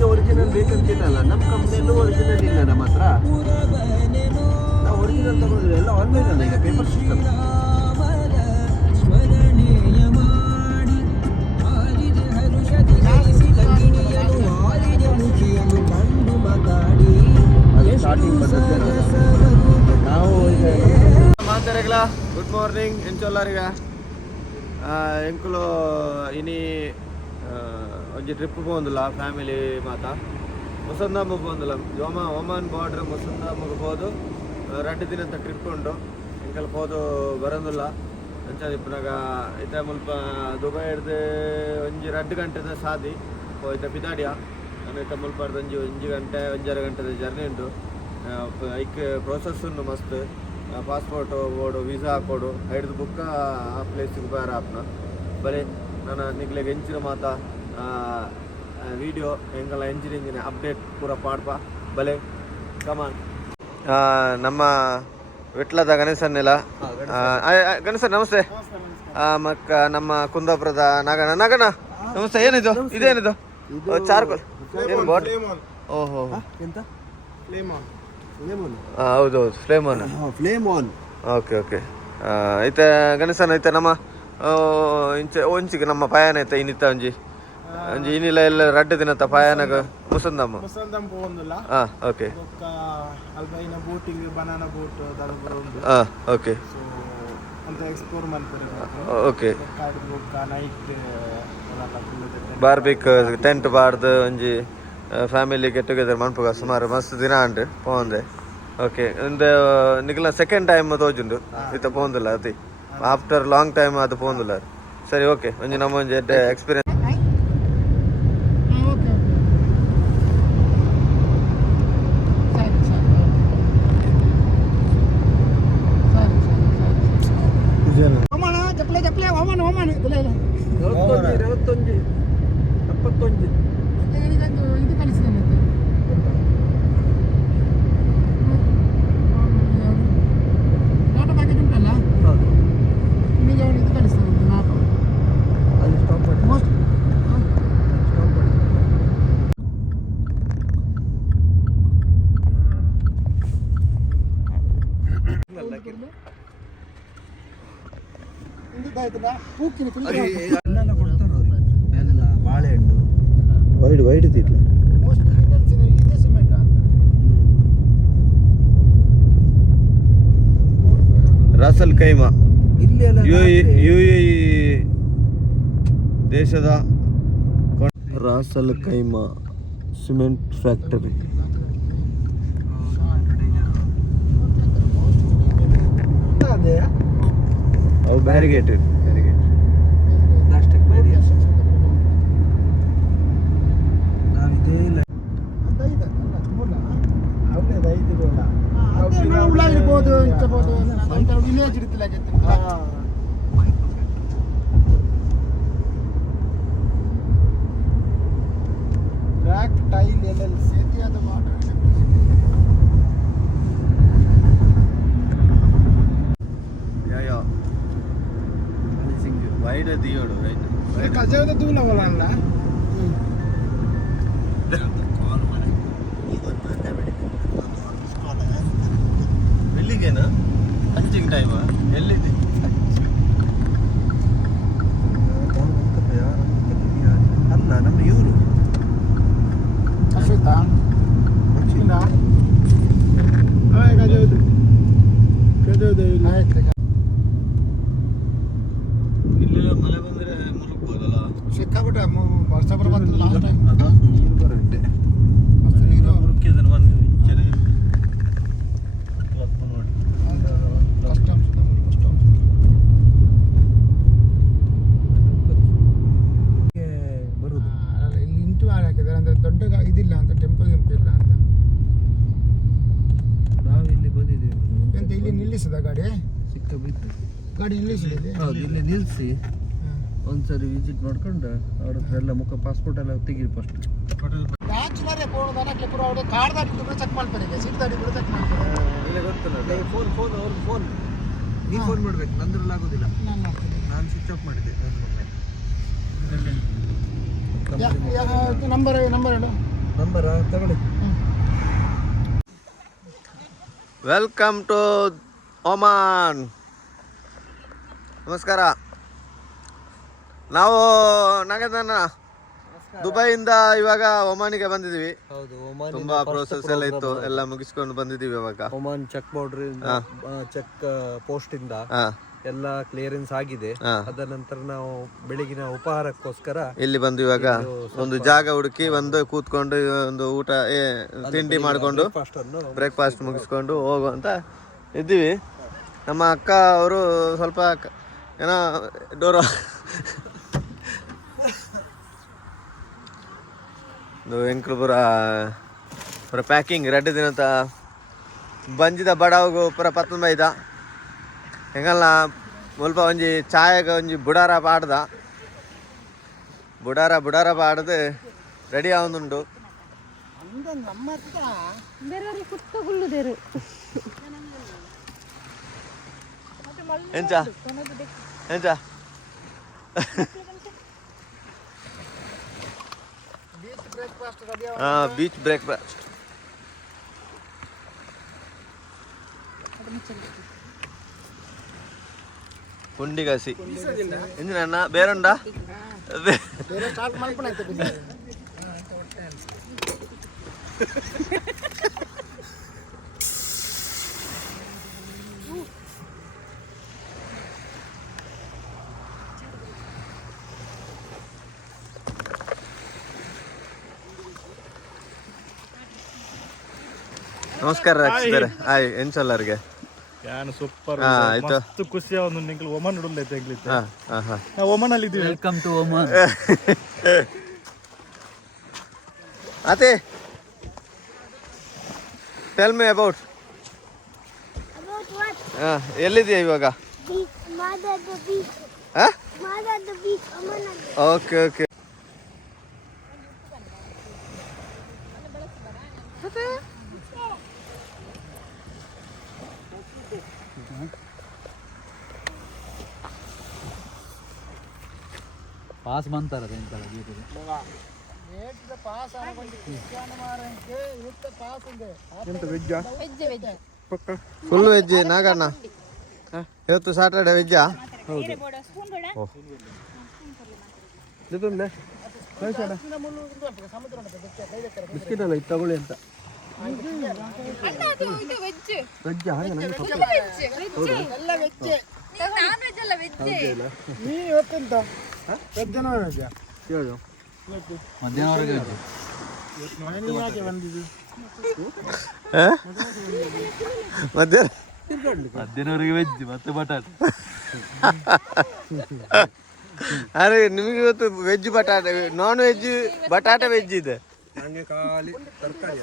ಎಲ್ಲರಿಗೆ ಒರಿಜಿನಲ್ ಬೇಕಂತಿಲ್ಲ. ನಮ್ಮ ಕಂಪ್ನಿಯಲ್ಲೂ ಒರಿಜಿನಲ್ ಇಲ್ಲ ನಮ್ಮ ಹತ್ರ. ನಾವು ಒರಿಜಿನಲ್ ತಗೊಂಡ್ರೆ ಎಲ್ಲ ಆನ್ಲೈನ್ ಅಲ್ಲ ಈಗ, ಪೇಪರ್ ಸಿಸ್ಟಮ್. ಸ್ಟಾರ್ಟಿಂಗ್ ಬರುತ್ತೆ ನಾವು ಈಗ ಮಾತಾಡಗಲ. ಗುಡ್ ಮಾರ್ನಿಂಗ್ ಎಂಚೊಲ್ಲಾರಿಗ ಎಂಕುಲು ಇನಿ ಒಂಜಿ ಟ್ರಿಪ್ ಪೋಂದುಲ್ಲ ಫ್ಯಾಮಿಲಿ ಮಾತ ಮುಸಂದಾಮ ಪೋಂದುಲ್ಲ. ಒಮಾನ್ ಬಾರ್ಡ್ರ್ ಮುಸಂದಾಮಗ್ ಹೋದು 2 ದಿನದ ಟ್ರಿಪ್ ಉಂಡು. ಎಂಕಲ್ ಹೋದು ಬರೋದಿಲ್ಲ ಅಂಚ ಇಪ್ಪನಾಗ ಇತ್ತ ಮುಲ್ಪ ದುಬೈ ಹಿಡ್ದು ಒಂಜಿ 2 ಗಂಟೆದ ಸಾದಿ ಹೋಯ್ತ ಪಿದಾಡಿಯ. ನಾನು ಮುಲ್ಪ ಒಂಜಿ 1 ಗಂಟೆ 1.5 ಗಂಟೆದ ಜರ್ನಿ ಉಂಟು. ಐಕ್ ಪ್ರೋಸೆಸ್ ಉಂಡು ಮಸ್ತ್. ಪಾಸ್ಪೋರ್ಟ್ ಓಡು, ವೀಸಾ ಹಾಕೋಡು ಹಿಡ್ದು ಬುಕ್ಕ ಆ ಪ್ಲೇಸಿಗೆ ಬೇರೆ ಆಪ್ನ ಬರೀ ನಾನು ನಿಗ್ಲೆಗೆ ಹೆಂಚಿನ ಮಾತ ವಿಡಿಯೋ ಹೆಂಗೆಲ್ಲ ಎಂಜಿನಿಯರಿಂಗಿನ ಅಪ್ಡೇಟ್ ಪೂರ ಪಾಡ್ಪ ಬಲೆ ಕಮಾನ್. ನಮ್ಮ ವಿಟ್ಲದ ಗಣೇಶನ್ನೆಲ್ಲ ಗಣೇಶನ್ ನಮಸ್ತೆ. ಮಕ್ಕ ನಮ್ಮ ಕುಂದಾಪುರದ ನಾಗಣ್ಣ ನಮಸ್ತೆ. ಏನಿದು ಇದೇನಿದು? ಚಾರ್ಕೋಲ್ ಏನು ಬಾಟ್? ಓಹೋ ಎಂತ? ಹೌದೌದು ಫ್ಲೇಮ್ ಆನ್. ಓಕೆ ಐತೆ ಗಣೇಶನ್ ಐತೆ ನಮ್ಮ ಒಂಚಿಗೆ ನಮ್ಮ ಪಯಣ ಐತೆ ಇನ್ನಿತ್ತ ಒಂಜಿ ಇನ್ನಿಲ್ಲ ಎಲ್ಲ 2 ದಿನದ ಪಯಣಗ ಮುಸಂದಮ್ಮ ಹಾಂ ಓಕೆ ಓಕೆ ಓಕೆ ಬಾರ್ಬಿಕ್ ಟೆಂಟ್ ಬಾರ್ದು ಒಂಜಿ ಫ್ಯಾಮಿಲಿ ಗೆಟ್ ಟುಗೆದರ್ ಮನ್ಪುಗ ಸುಮಾರು ಮಸ್ತ್ ದಿನ ಉಂಟು ಪೋಂದೆ. ಓಕೆ ಒಂದು ನಿಖಿಲ ಸೆಕೆಂಡ್ ಟೈಮ್ ತೋಜುಂಡು ಇತ್ತ ಪೋಂದಿಲ್ಲ ಅತಿ ಆಫ್ಟರ್ ಲಾಂಗ್ ಟೈಮ್ ಅದು ಪೋಂದಿಲ್ಲ. ಸರಿ ಓಕೆ ಒಂಜಿ ನಮ್ಮ ಒಂಜಿ ಎಕ್ಸ್ಪೀರಿಯನ್ಸ್. ಬಾಳೆಹಣ್ಣು ವೈಡ್ ತಿರ್ಲಿ ರಾಸಲ್ ಕೈಮಾ UAE ದೇಶದ ರಾಸಲ್ ಕೈಮಾ ಸಿಮೆಂಟ್ ಫ್ಯಾಕ್ಟರಿ. ಅವು ಬ್ಯಾರಿಗೇಟೆಡ್ ಪ್ಲಾಸ್ಟಿಕ್ ಬ್ಯಾರಿಯರ್. ವೈಡ್ ದಿಯೋಡು ರೈಟ್ ಕಜಾವದ ದೂಲ ಬಲಲ್ಲ ಎಲ್ಲಿಗೇನಾ ಹಂಚಿಂಗ್ ಟೈಮ್ ಎಲ್ಲಿದೆ? ಅಲ್ಲ ನಮ್ಮ ಇವರು ಇಲ್ಲೆಲ್ಲ ಮಳೆ ಬಂದ್ರೆ ಮುಳುಗ್ಬೋದಲ್ಲ ಸಿಕ್ಕಾಬಿಟ್ಟೆ ವರ್ಷ ಬರ್ತದೆ ಲಾಸ್ಟ್ ಟೈಮ್ ಅದ ನೀರು ಬರುತ್ತೆ ನೀರು ಮುರುಕಿದ್ರೆ ಬಂದು ಚೆನ್ನಾಗಿ ನೋಡಿ ಕಷ್ಟ ಬರುದು ಇಲ್ಲಿ ಇಂಟು ಹಾಕಿದ್ದಾರೆ ಅಂದ್ರೆ ದೊಡ್ಡ ಇದಿಲ್ಲ ಅಂತ ಟೆಂಪೋ ಇಲ್ಲ ಅಂತ ನಾವಿಲ್ಲಿ ಬಂದಿದ್ದೀವಿ ಎಂತ ಇಲ್ಲಿ ನಿಲ್ಲಿಸಿದ ಗಾಡಿ ಸಿಕ್ಕ ಬಿತ್ತು ಗಾಡಿ ನಿಲ್ಲಿಸಿದೆ. ಹೌದು ಇಲ್ಲಿ ನಿಲ್ಲಿಸಿ ಒಂದ್ಸರಿ ವಿಸಿಟ್ ನೋಡ್ಕೊಂಡು ಅವ್ರ ಹತ್ರ ಎಲ್ಲ ಮುಖ ಪಾಸ್ಪೋರ್ಟ್ ಎಲ್ಲ ತೆಗೀರಿ ಫಸ್ಟ್. ಬ್ಯಾಚುಲರೇ ಫೋನ್ ಕಾರ್ ದಾಡಿ ಚೆಕ್ ಮಾಡ್ತಾರೆ, ಸೀಟ್ ದಾಡಿ ಕೂಡ ಚೆಕ್ ಮಾಡ್ತಾರೆ. ಇಲ್ಲ ಗೊತ್ತಿಲ್ಲ ಫೋನ್ ಅವ್ರದ್ದು ಫೋನ್ ನೀವು ಫೋನ್ ಮಾಡ್ಬೇಕು, ನಂದ್ರಲ್ಲಿ ಆಗೋದಿಲ್ಲ. ನಾನು ಸ್ವಿಚ್ ಆಫ್ ಮಾಡಿದ್ದೆ. ನಂಬರ್ ಹೇಳು. ನಂಬರ್ ತಗೊಳ್ಳಿ. Welcome to Oman. ನಮಸ್ಕಾರ. ನಾವು ನಾಗದನ್ನ ದುಬೈಯಿಂದ ಇವಾಗ ಒಮಾನಿಗೆ ಬಂದಿದ್ದೀವಿ. ಹೌದು, ತುಂಬಾ ಪ್ರೋಸೆಸ್ ಎಲ್ಲ ಇತ್ತು, ಎಲ್ಲ ಮುಗಿಸ್ಕೊಂಡು ಬಂದಿದ್ದೀವಿ ಇವಾಗ. Oman check border check post ಇಂದ ಎಲ್ಲ ಕ್ಲಿಯರೆನ್ಸ್ ಆಗಿದೆ. ಅದ ನಂತರ ನಾವು ಬೆಳಗಿನ ಉಪಹಾರಕ್ಕೋಸ್ಕರ ಇಲ್ಲಿ ಬಂದು ಇವಾಗ ಒಂದು ಜಾಗ ಹುಡುಕಿ ಒಂದು ಕೂತ್ಕೊಂಡು ಒಂದು ಊಟ ತಿಂಡಿ ಮಾಡಿಕೊಂಡು ಬ್ರೇಕ್ಫಾಸ್ಟ್ ಮುಗಿಸ್ಕೊಂಡು ಹೋಗುವಂತ ಇದ್ದೀವಿ. ನಮ್ಮ ಅಕ್ಕ ಅವರು ಸ್ವಲ್ಪ ಏನೋ ಡೋರ್ ಎಂಕ್ಲು ಪೂರ ಪ್ಯಾಕಿಂಗ್ ರೆಡ್ ದಿನತ ಬಂಜಿದ ಬಡವಗು ಪೂರ ಪತ್ತೊಂದು ಬೈದ ಹೆಂಗಲ್ಲ ಮುಲ್ಪ ಒಂಜಿ ಚಾಯಗ ಒಂಜಿ ಬುಡಾರ ಪಾಡ್ದ ಬುಡಾರ ಪಾಡ್ದು ರೆಡಿ ಆವೊಂದುಂಡು. ಎಂಚ ಎಂಚ ಬೀಚ್ ಬ್ರೇಕ್ಫಾಸ್ಟ್. ಕುಂಡಿಗಾಸಿ ಎಂಜಿನ ಬೇರುಂಡಾ ನಮಸ್ಕಾರ ರಕ್ಷಿತಾರೆ. ಹಾಯ್ ಎಂಚಲ್ಲರಿಗೆ ಯಾನು ಸೂಪರ್ ಮಸ್ತ್ ಖುಷಿ ಆವೊಂದು ನಿಂಕಲ್ ಒಮನ್ ಉಡುಲ್ಲೈತೆ ಎಂಗ್ಲಿತ್ತೆ. ನಾವು ಒಮನ್ ಅಲ್ಲಿ ಇದ್ದೀವಿ. Welcome to Oman. ಅದೇ ಟೆಲ್ ಮಿ ಅಬೌಟ್ ಎಲ್ಲಿದೆಯಾ ಇವಾಗ? Okay okay. ಪಾಸ್ ಬಂತಾರ ಫುಲ್ ವೆಜ್ ನಾಗಣ್ಣ. ಇವತ್ತು ಸಾಟರ್ಡೆ ವೆಜ್ಜಾ? ಬಿಸ್ಕಿಟ್ ಅಲ್ಲ ಇದು ತಗೊಳ್ಳಿ ಅಂತ. ಮಧ್ಯಾಹ್ನವರೆಗೆ ವೆಜ್ ಮತ್ತೆ ಬಟಾಟೆ. ಅರೆ ನಿಮಗೆ ಇವತ್ತು ವೆಜ್ ಬಟಾಟೆ, ನಾನ್ ವೆಜ್ ಬಟಾಟೆ ವೆಜ್ ಇದೆ. ಹಂಗೆ ಖಾಲಿ ತರಕಾರಿ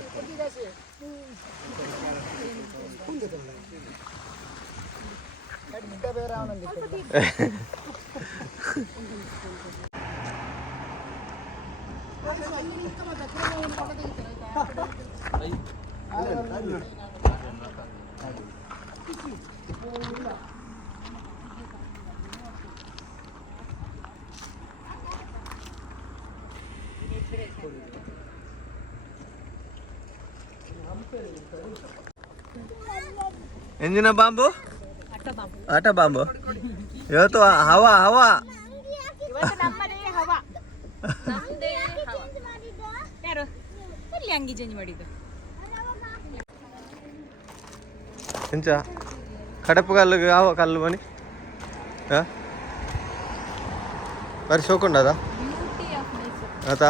ಎಂಜಿನ ಬಾಂಬು ಆಟ ಬಾಂಬು ಇವತ್ತು ಹವಾ ಹವಾ. ಎಂಚ ಕಡಪು ಕಲ್ಲು ಯಾವ ಕಲ್ಲು ಬನ್ನಿ ಬರೀ ಶೋಕೊಂಡದ ಆತಾ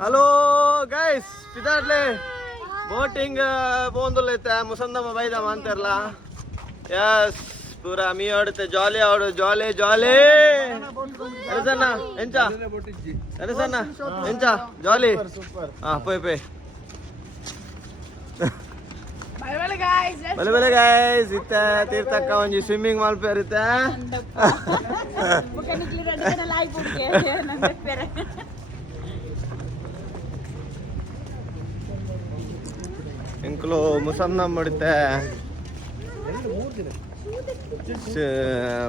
హలో గైస్ పిదాట్లే బోటింగ్ పోందులైతే ముసందమ్మ బైదమ్మ అంతర్లా ఎస్ ಪೂರಾ ಮೀ ಆಡುತ್ತೆ ಜಾಲಿ ಆಡು ಜಾಲಿ ಜಾಲಿ ಎನಸಣ್ಣ ಎಂಚ ಎನಸಣ್ಣ ಎಂಚ ಜಾಲಿ ಹಾ ಪೋಯ್ ಪೋಯ್ ಬಲೆ ಬಲೆ ಗೈಸ್ ಇತ್ತ ತೀರ್ಥಕ್ಕ ಒಂಜಿ ಸ್ವಿಮ್ಮಿಂಗ್ ಮಲ್ಪೇರಿತ್ತೆ ಇಂಕ್ಲು ಮುಸಂದಮ್ ಮುಡಿತೆ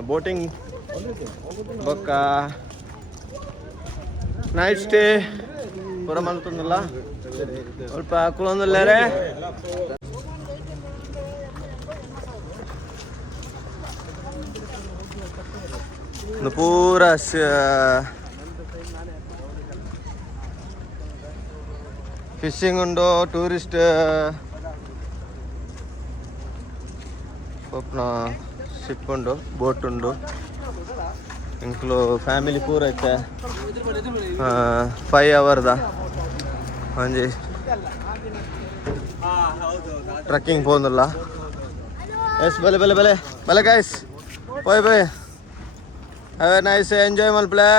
ಬೋಟಿಂಗ್ ಬೊಕ್ಕ ನೈಟ್ ಸ್ಟೇ ಪೂರ ಮಲ್ತೊಂದುಲ್ಲ ಸ್ವಲ್ಪ ಕುಳೊಂದುಲ್ಲೇರೆ ಪೂರ ಫಿಶಿಂಗ್ ಉಂಡು ಟೂರಿಸ್ಟ್ ಪೋಪ್ನ ಶಿಪ್ ಉಂಡು ಬೋಟ್ ಉಂಡು ಇಂಕ್ಲು ಫ್ಯಾಮಿಲಿ ಪೂರ ಐತೆ 5 ಅವರ್ದ ಒಂಜಿ ಟ್ರಕ್ಕಿಂಗ್ ಪೋಂದುಲ್ಲ ಎಸ್ ಬಲೆ ಬಲೆ ಬಲೆ ಬಲೆ ಗೈಸ್ ಪೋಯ್ ಪೋಯ್ ಹ್ಯಾವ್ ಎ ನೈಸ್ ಎಂಜಾಯ್ ಮಲ್ಪಲೆ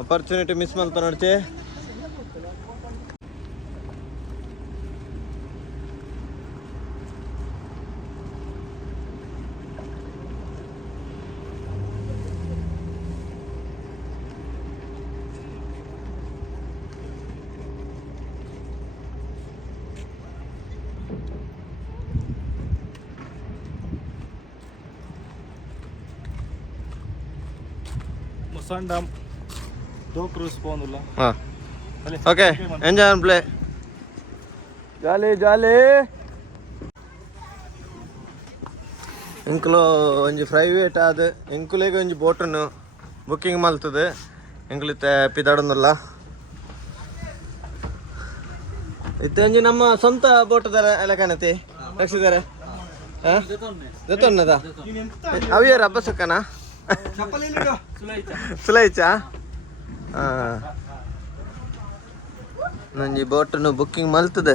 ಆಪರ್ಚುನಿಟಿ ಮಿಸ್ ಮಲ್ತ ನೋಡ್ತಿ ಮುಸಂಡಮ್ ದೋ ಕ್ರೂಸ್ ಪೋಂದುಲ್ಲ ಹಾಂ okay enjoy play jolly jolly ಇಂಕ್ಲು ಒಂಜಿ ಪ್ರೈವೇಟ್ ಆದ ಇಂಕುಲೆಗೆ ಒಂಜಿ ಬೋಟನ್ನು ಬುಕ್ಕಿಂಗ್ ಮಲ್ತದೆ ಇಂಕ್ಲಿತ್ತೆ ಪಿದಾಡೊಂದುಲ್ಲ ಇತ್ತೆ ಒಂಜಿ ನಮ್ಮ ಸ್ವಂತ ಬೋಟದಾರ ಎಲ್ಲ ಕಾಣತಿ ರಕ್ಷಿದಾರೆ ಜೊತೊನ್ನದ ಅವಿಯರ ಹಬ್ಬಸಕ್ಕನಾ ಸುಲೈಚಾ ನಂಜಿ ಬೋಟನ್ನು ಬುಕ್ಕಿಂಗ್ ಮಲ್ತದೆ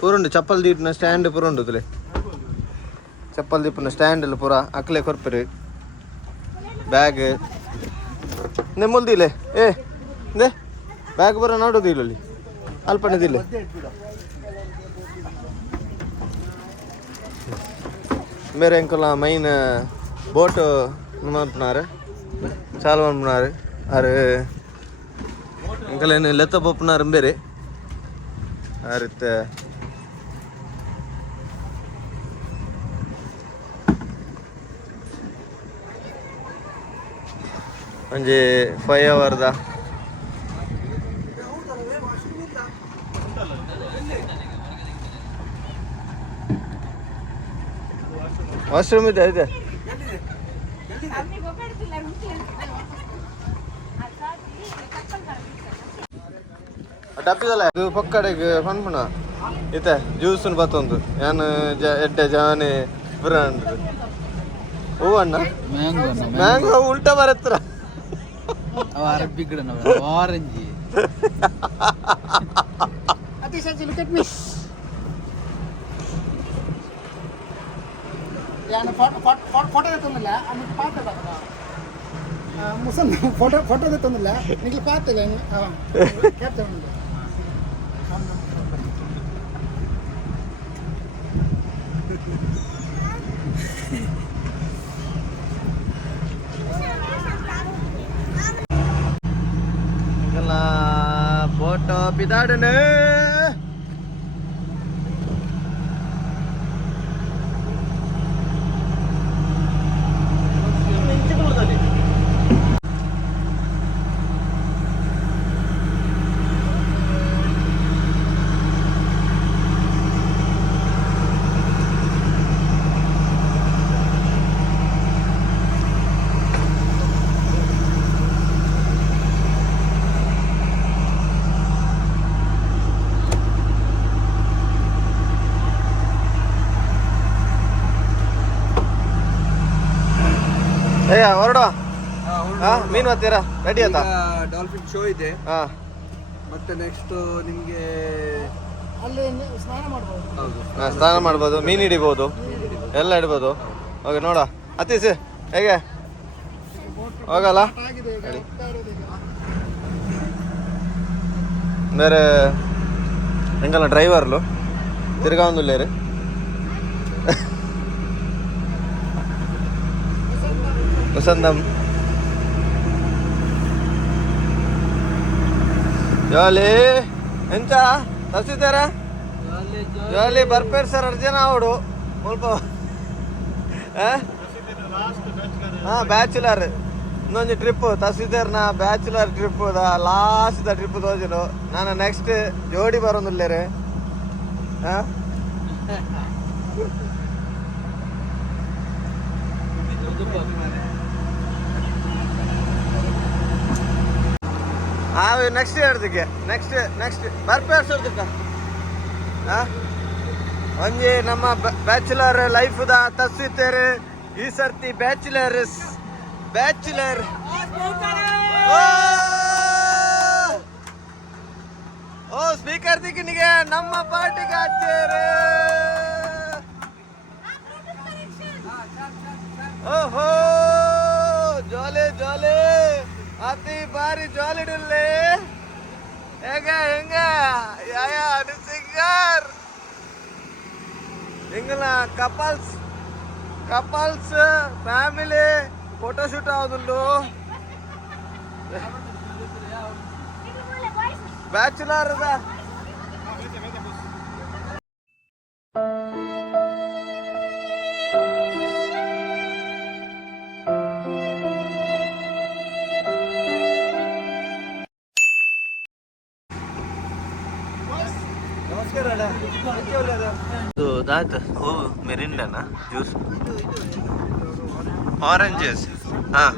ಪೂರುಂಡು ಚಪ್ಪಲ್ ದೀಪಿನ ಸ್ಟ್ಯಾಂಡ್ ಪೂರುಂಡು ತುಲೆ ಚಪ್ಪಲ್ ದೀಪಿನ ಸ್ಟ್ಯಾಂಡ್ ಎಲ್ಲ ಪೂರ ಅಕ್ಲೆ ಕೊರ್ಪೆರು ಬ್ಯಾಗ್ ಮುಲ್ದಿಲೆ ಏ ದೇ ಬ್ಯಾಗ್ ಪೂರ ನೋಡೋದಿಲ್ಲ ಅಲ್ಲಿ ಅಲ್ಪಣದಿಲ್ಲ मेरे अंकल मैन बोट मल्पनाరు चालू मल्पनाరు अरे अंकल लेत पोपनाరు बेरे अरे ಒಂಜಿ 5 ಅವರ್ದ ವಾಶ್ರೂಮ್ ಇದೆ ಇದೆ ಡಬ್ಬಿದಲ್ಲ ಇದು ಪಕ್ಕಡೆಗೆ ಪನ್ಪುಣ ಇತ್ತೆ ಜ್ಯೂಸ್ ಬತ್ತೊಂದು ನಾನು ಎಡ್ಡೆ ಜಾನೆ ಬ್ರಾಂಡ್ ಹೂವಣ್ಣ ಮ್ಯಾಂಗೋ ಉಲ್ಟಾ ಬರತ್ರ ಅರಬ್ಬಿ ಗಿಡ ಆರೆಂಜ್ ಫೋಟೋ ತಂದಿಲ್ಲ ಆಮೇಲೆ ಪಾತಿಲ್ಲ ಮುಸಲ್ ಫೋಟೋ ತಂದಿಲ್ಲ ನಿಮಗೆ ಪಾತಿಲ್ಲ ಕ್ಯಾಪ್ಚರ್ ಮಾಡಿ ಫೋಟೋ ಬಿದಾಡನೆ ಅಯ್ಯ ಹೊರಡುವ. ಮೀನು ಹತ್ತೀರಾ ರೆಡಿ ಆಯ್ತಾ? ಡಾಲ್ಫಿನ್ ಶೋ ಇದೆ. ಮತ್ತೆ ನೆಕ್ಸ್ಟ್ ನಿಮ್ಗೆ ಅಲ್ಲಿ ಸ್ನಾನ ಮಾಡ್ಬೋದು. ಸ್ನಾನ ಮಾಡ್ಬೋದು, ಮೀನು ಹಿಡಿಬೋದು, ಎಲ್ಲ ಹಿಡ್ಬೋದು. ಓಕೆ ನೋಡ ಹತ್ತಿಸಿ ಹೇಗೆ ಹೋಗಲ್ಲ ಆಗಿದೆ ಈಗ ಹೋಗ್ತಾ ಇರೋದು ಈಗ. ಬೇರೆ ಹೆಂಗಲ್ಲ ಡ್ರೈವರ್ಲು ತಿರ್ಗಾ ಒಂದು ಲೇರಿ ವಸಂತಂ ಜಾಲಿ ಎಂತ ತರಿಸಿದ್ದಾರ ಜಾಲಿ ಬರ್ಪೇರ್ ಸರ್ ಅರ್ಜನ ಅವಡು ಸ್ವಲ್ಪ ಬ್ಯಾಚುಲರ್ ಇನ್ನೊಂದು ಟ್ರಿಪ್ ತರಿಸಿದ್ದಾರ ಬ್ಯಾಚುಲರ್ ಟ್ರಿಪ್ ಲಾಸ್ಟ್ ಟ್ರಿಪ್ ತೋಜಿಲು ನಾನು ನೆಕ್ಸ್ಟ್ ಜೋಡಿ ಬರೋದಿಲ್ಲೇರೆ ನೆಕ್ಸ್ಟ್ ಹೇಳ್ದಕ್ಕೆ ನೆಕ್ಸ್ಟ್ ಬರ್ಪೇರ್ಸೋದಕ್ಕ ಒಂಜಿ ನಮ್ಮ ಬ್ಯಾಚುಲರ್ ಲೈಫ್ದ ತರಿಸಿದ್ದೇರೆ ಈ ಸರ್ತಿ ಬ್ಯಾಚುಲರ್ ಓ ಸ್ಪೀಕರ್ ದಿಕ್ಕಿನಿಗೆ ನಮ್ಮ ಪಾರ್ಟಿಗೆ ಹಚ್ಚೇರೆ. ಓಹೋ ಜಾಲಿ ಜಾಲಿ ಅತಿ ಬಾರಿ ಜಾಲಿ ಡುಲ್ಲೆ ಹೆಂಗ ಯಾಯ ಸಿಂಗರ್ ಹಿಂಗಲ್ಲ ಕಪಲ್ಸ್ ಫ್ಯಾಮಿಲಿ ಫೋಟೋಶೂಟ್ ಆಗುದುಂಡು ಬ್ಯಾಚುಲರ್ दात हो मिरिंडा ना ज्यूस ऑरेंजेस हाँ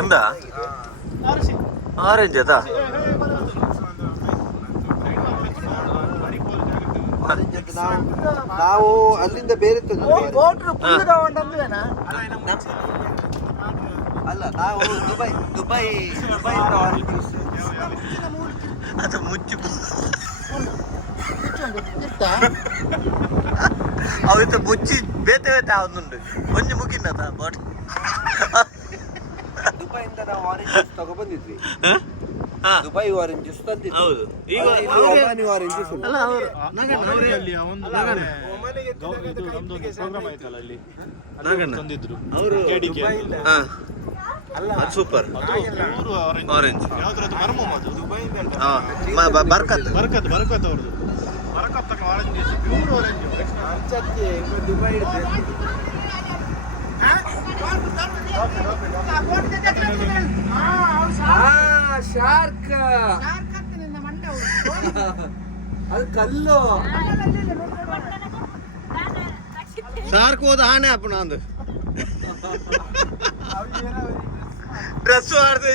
अंदा ऑरेंज था ನಾವು ಅಲ್ಲಿಂದ ಬೇರೆ ಅಲ್ಲ ನಾವು ದುಬೈ ಅದು ಮುಚ್ಚು ಅವಿತ ಮುಚ್ಚಿ ಬೇತೆ ಆಗುಂಡು ಒಂಜಿ ಮುಗಿನ ಬಾಟ್ ದುಬೈಯಿಂದ ನಾವು ಆರೆಂಜ್ ಜ್ಯೂಸ್ ತಗೊಬಂದಿದ್ವಿ. ದುಬೈ ಆರೆಂಜ್ ಜ್ಯೂಸ್ ತಂದಿದ್ವಿ. ಹೌದು ಈಗ ಒಮಾನಿ ಆರೆಂಜ್ ಜ್ಯೂಸ್ ಅಲ್ಲ ಅವರು ಪ್ರೋಗ್ರಾಮ್ ಆಯ್ತಲ್ಲ ಅಲ್ಲಿ ನಾಗಣ್ಣ ತಂದಿದ್ರು ಅವರು ಅದು ಸೂಪರ್ ಆರೆಂಜ್ ಯಾವ್ದ್ರದ್ದು ಮರ್ಮಮ್ ಅದು ಬರ್ಕತ್ ಅವ್ರದ್ದು ಬರಕತ್ orange pure orange Dubai shark ಅದು ಕಲ್ಲು ಶಾರ್ಕ್ ಹೋದ ಆನೆ ಅಪ್ಪ ನಂದು ಡ್ರೆಸ್ ಮಾಡ್ದು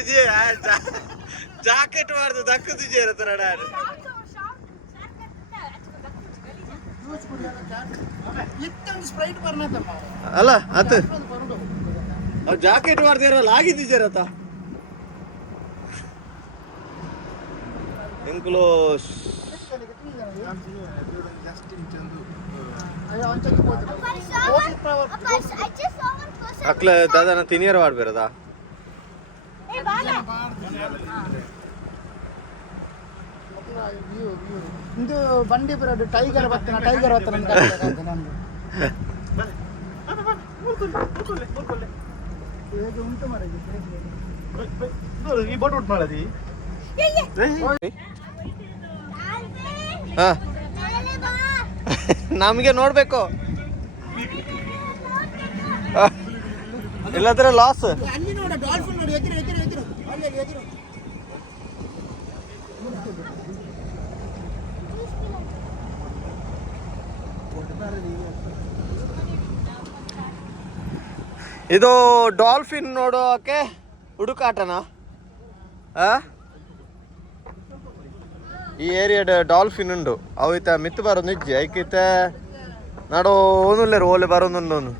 ಜಾಕೆಟ್ ಮಾಡ್ದು ದಕ್ಕದು ಇರತ್ತಾರ ಅಲ್ಲ ಅತ್ ಜಾಕೆಟ್ ಮಾಡ್ದಿರಲ್ಲ ಆಗಿದ್ದೀರತ್ತ ಇಂಕ್ಲೋ ಅಕ್ಲ ದಾದಾ ತಿನಿಯರ್ ಮಾಡ್ಬೇರದ ಇದು ಬಂಡಿ ಬರೋದು ಟೈಗರ್ ಬರ್ತಾನೆ ಉಂಟು ಮಾಡಿ ಈ ಬೋಟ್ ಔಟ್ ಮಾಡದಿ ನಮ್ಗೆ ನೋಡ್ಬೇಕು ಇಲ್ಲಂದ್ರೆ ಲಾಸ್. ಅಲ್ಲಿ ನೋಡ ಡಾಲ್ಫಿನ್ ನೋಡಿ ಎದುರು ಅಲ್ಲಿ ಎದುರು ಇದು ಡಾಲ್ಫಿನ್ ನೋಡೋಕೆ ಹುಡುಕಾಟನಾ? ಈ ಏರಿಯಾದ ಡಾಲ್ಫಿನ್ ಉಂಡು ಅವಿತ ಮಿತ್ತು ಬರೋದು ನಿಜ ಐಕಿತ ನಡೋ ಓನುಲ್ಲೇರು ಓಲೆ ಬರೋದು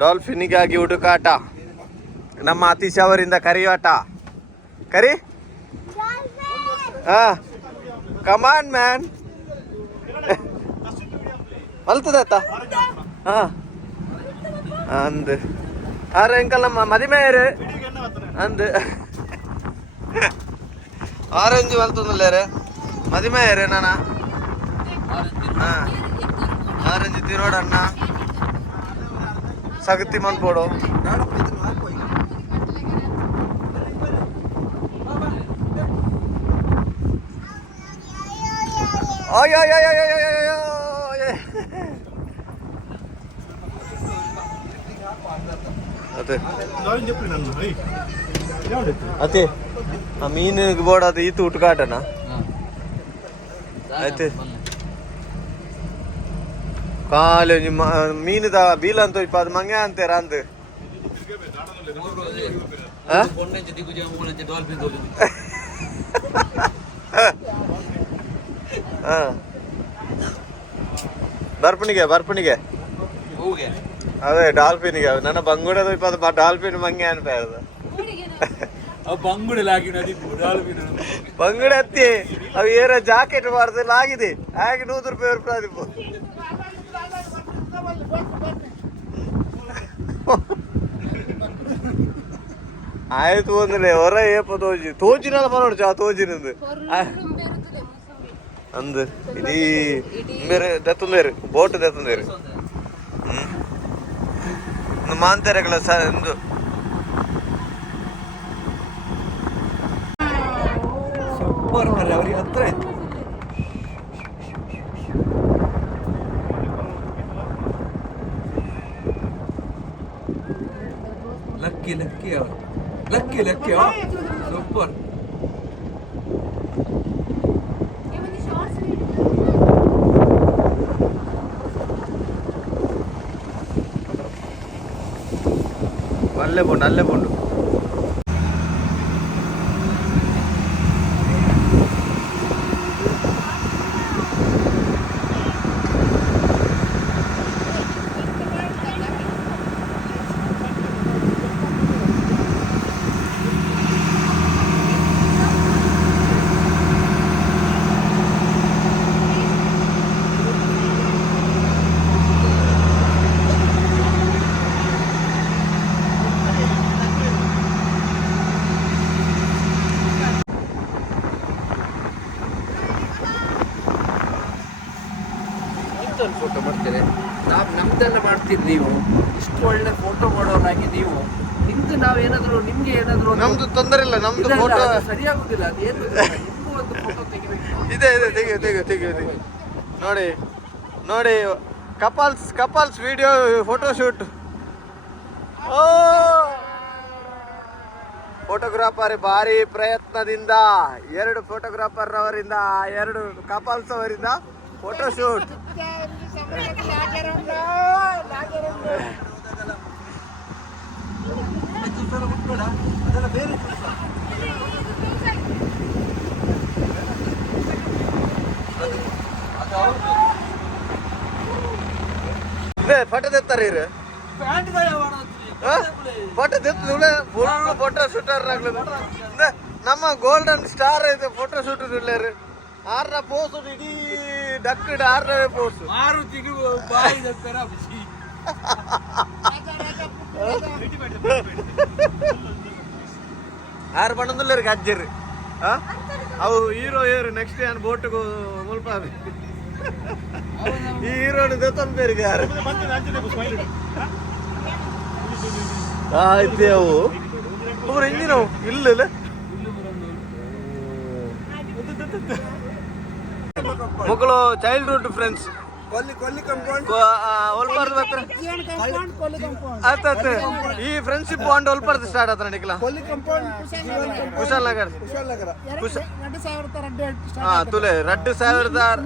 ಡಾಲ್ಫಿನಿಗಾಗಿ ಹುಡುಕಾಟ, ನಮ್ಮ ಅತೀಶ್ ಅವರಿಂದ ಕರಿಯಾಟ. ಕರಿ ಕಮಾನ್ ಮ್ಯಾನ್. ಮಲ್ತದತ್ತ ಅಂದ್ ಆರ ಎಂಕಲ್ ನಮ್ಮ ಮದಿಮೇರು ಅಂದ್ ಆರೆಂಜ್ ಮಲ್ತದಲ್ಲೇರೆ ಮದಿಮೇರು ನಾನ ಆರೆಂಜ್ ತಿರೋಡಣ್ಣ ಸಗತಿ ಮಲ್ಪೋಡು ಅದೇ ಆ ಮೀನು ಬೋಡದು ಈತು ಉಟ್ಕಾಟನ ಆಯ್ತು ಕಾಲು ನಿಮ್ಮ ಮೀನುದ ಬೀಲ ಅಂತ ಇಪ್ಪ ಅದು ಮಂಗ ಅಂತೀರ ಅಂದ ಬರ್ಪಣಿಗೆ ಅದೇ ಡಾಲ್ಫಿನ್ಗೆ ನನ್ನ ಬಂಗುಡದು ಇಪ್ಪ ಅದು ಡಾಲ್ಫಿನ್ ಮಂಗೆ ಅನ್ಪಾಯದ ಬಂಗುಡೆ ಹತ್ತಿ ಅವು ಏರ ಜಾಕೆಟ್ ಮಾಡ್ದೆಲ್ಲ ಆಗಿದೆ ಹಾಗೆ ₹100 ಆಯ್ತು ಅಂದ್ರೆ ಹೊರ ಏಪ ತೋಜಿನಲ್ಲ ಮಾಡೋಡು ಚಾ ತೋಜಿನಂದು ಅಂದು ಇದೀ ಬೇರೆ ದತ್ತಂದೇರು ಬೋಟ್ ದತ್ತಂದೇರು ಮಾಂತೆರೆಗಳ ಒಂದು ಸೂಪರ್ ಮರ ಅವ್ರಿಗೆ ಹತ್ರ ಆಯ್ತು. ಲಕ್ಕಿ ಅವರು ಲಕ್ಕಿ ಸೂಪರ್. ಅಲ್ಲೇ ಬೋಂಡು ಫೋಟೋ ಮಾಡ್ತೀರಿ, ನಮ್ದೆಲ್ಲ ಮಾಡ್ತೀರಿ ನೀವು. ಇಷ್ಟು ಒಳ್ಳೆ ಫೋಟೋ ಮಾಡೋರಾಗಿ ನೀವು ನಿಮ್ದು ನಾವೇನಾದ್ರು ನಿಮ್ಗೆ ಏನಾದ್ರು ನಮ್ದು ತೊಂದರೆ ಇಲ್ಲ, ನಮ್ದು ಫೋಟೋ ಸರಿಯಾಗುದಿಲ್ಲ. ಅದೇನು ನಿಮ್ಗೂ ಒಂದು ಫೋಟೋ ತೆಗಿಬೇಕು. ಇದೆ ತೆಗಿ ನೋಡಿ couples video photo shoot. Photographer ಭಾರಿ ಪ್ರಯತ್ನದಿಂದ 2 ಫೋಟೋಗ್ರಾಫರ್ ಅವರಿಂದ 2 ಕಪಲ್ಸ್ ಅವರಿಂದ ಫೋಟೋ ಶೂಟ್. ಫೋಟೋ ತೆತ್ತಾರೆ ಇರು ಫೋಟೋ ತೆತ್ತ ಫೋಟೋ ಶೂಟರ್ ಆಗ್ಲದು ನಮ್ಮ ಗೋಲ್ಡನ್ ಸ್ಟಾರ್ ಇದೆ ಫೋಟೋ ಶೂಟ್ ಇರ್ಲಾರು 6ರ ಪೋಸು ಇಡೀ ಡಕ್ಕಡ್ 6ರವೇ ಪೋಸು ಆರು ಬಣ್ಣದಲ್ಲೇ ಅಜ್ಜರಿ ಅವು ಹೀರೋ ಏರು ನೆಕ್ಸ್ಟ್ ಏನ್ ಬೋಟ್ಗೂ ಮುಲ್ಪ ಈ ಹೀರೋನ ದತ್ತನ್ ಬೇರಿಗೆ ಯಾರು ಆಯ್ತು ಅವು ಅವ್ರ ಹಿಂದಿನವು ಇಲ್ಲ ಮಕ್ಕಳು ಚೈಲ್ಡ್ಹುಡ್ ಫ್ರೆಂಡ್ಸ್ ಈ ಫ್ರೆಂಡ್ಶಿಪ್ ಬಾಂಡ್ ಒಲ್ಪರ್ದು ಸ್ಟಾರ್ಟ್ ಆತ ನಡಿಕಲ ಕುಶಾಲ್ ನಗರ್ ತುಲೆ 2000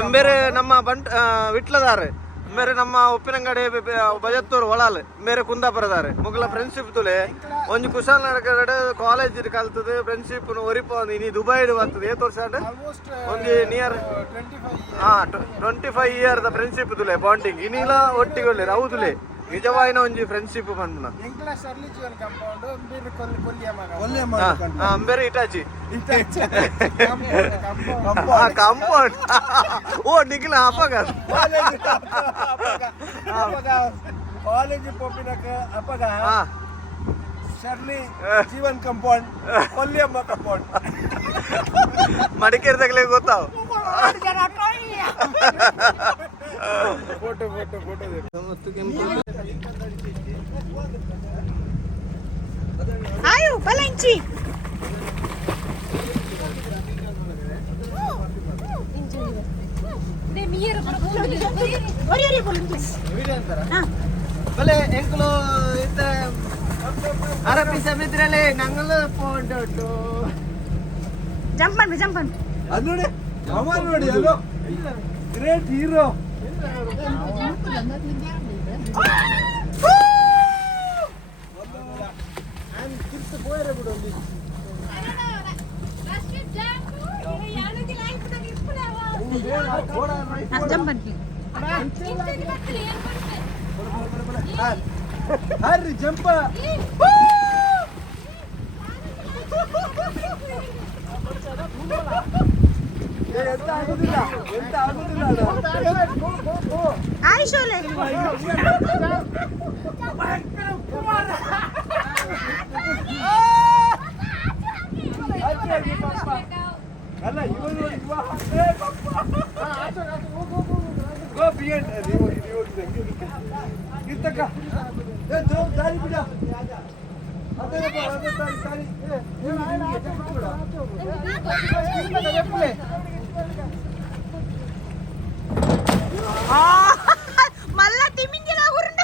ಎಂಬೇರೆ ನಮ್ಮ ಬಂಟ್ ವಿಟ್ಲದಾರೆ ಮೇರೆ ನಮ್ಮ ಉಪ್ಪಿನಂಗಡಿ ಬಜತ್ತೂರು ಒಳಾಲ್ ಮೇರೆ ಕುಂದಾಪುರದಾರೆ ಮುಗ್ಲ ಫ್ರೆಂಡ್ಶಿಪ್ ತುಲೆ ಒಂಜಿ ಕುಶಾಲ್ ನಗರ ಕಾಲೇಜ್ ಕಲ್ತದ ಫ್ರೆಂಡ್ಶಿಪ್ ಒರಿಪ ನೀ ದುಬೈ ಬರ್ತದೆ ಏತ್ ವರ್ಷ ಒಂದು ನಿಯರ್ 25 ಇಯರ್ ದ ಫ್ರೆಂಡ್ಶಿಪ್ ತುಲೆ ಬಾಂಡಿಂಗ್ ಇನ್ನಿಲ ಒಟ್ಟಿಗೆ ಹೌದುಲೆ ನಿಜವಾಯಿನ ಒಂಜಿ ಫ್ರೆಂಡ್ಶಿಪ್ ಪಂಡ್ನ ಬೇರೆ ಇಟಾಚಿ ಕಾಂಪೌಂಡ್ ಓ ನಿಖಿಲ ಅಪಗ ಕಾಲೇಜ್ ಪೋಪಿನಕ ಅಪಗ ಶರ್ಲಿ ಜೀವನ್ ಕಂಪೌಂಡ್ ಕೊಲ್ಲಿಯಮ್ಮ ಕಂಪೌಂಡ್ ಮಡಿಕೇರಿದಾಗಲೇ ಗೊತ್ತಾವ್ photo photo photo Ayo, balanci. ಬಲೆ ಎಂಕುಲು ಇತ್ತ ಅರಬ್ಬಿ ಸಮುದ್ರಲೆ ನಂಗಲು ಫೋಟೋ Jampan. ಅದು ನೋಡಿ ಅವ ನೋಡಿ ಅಲ್ಲೋ ಗ್ರೇಟ್ ಹೀರೋ Jampan. ಹರ್ರಿ ಜಂಪ ಎಂತ ಆಗುದಿಲ್ಲ Ayo, Shole. ಅಲ್ಲ ಇವನು ಗೋ ಬಿಯಂಡ್ ನೀವು ಗಿರ್ತಕ್ಕ ದಾರಿ ಬಿಡ ಅದೇ ದಾರಿ Malah timingnya lah urun.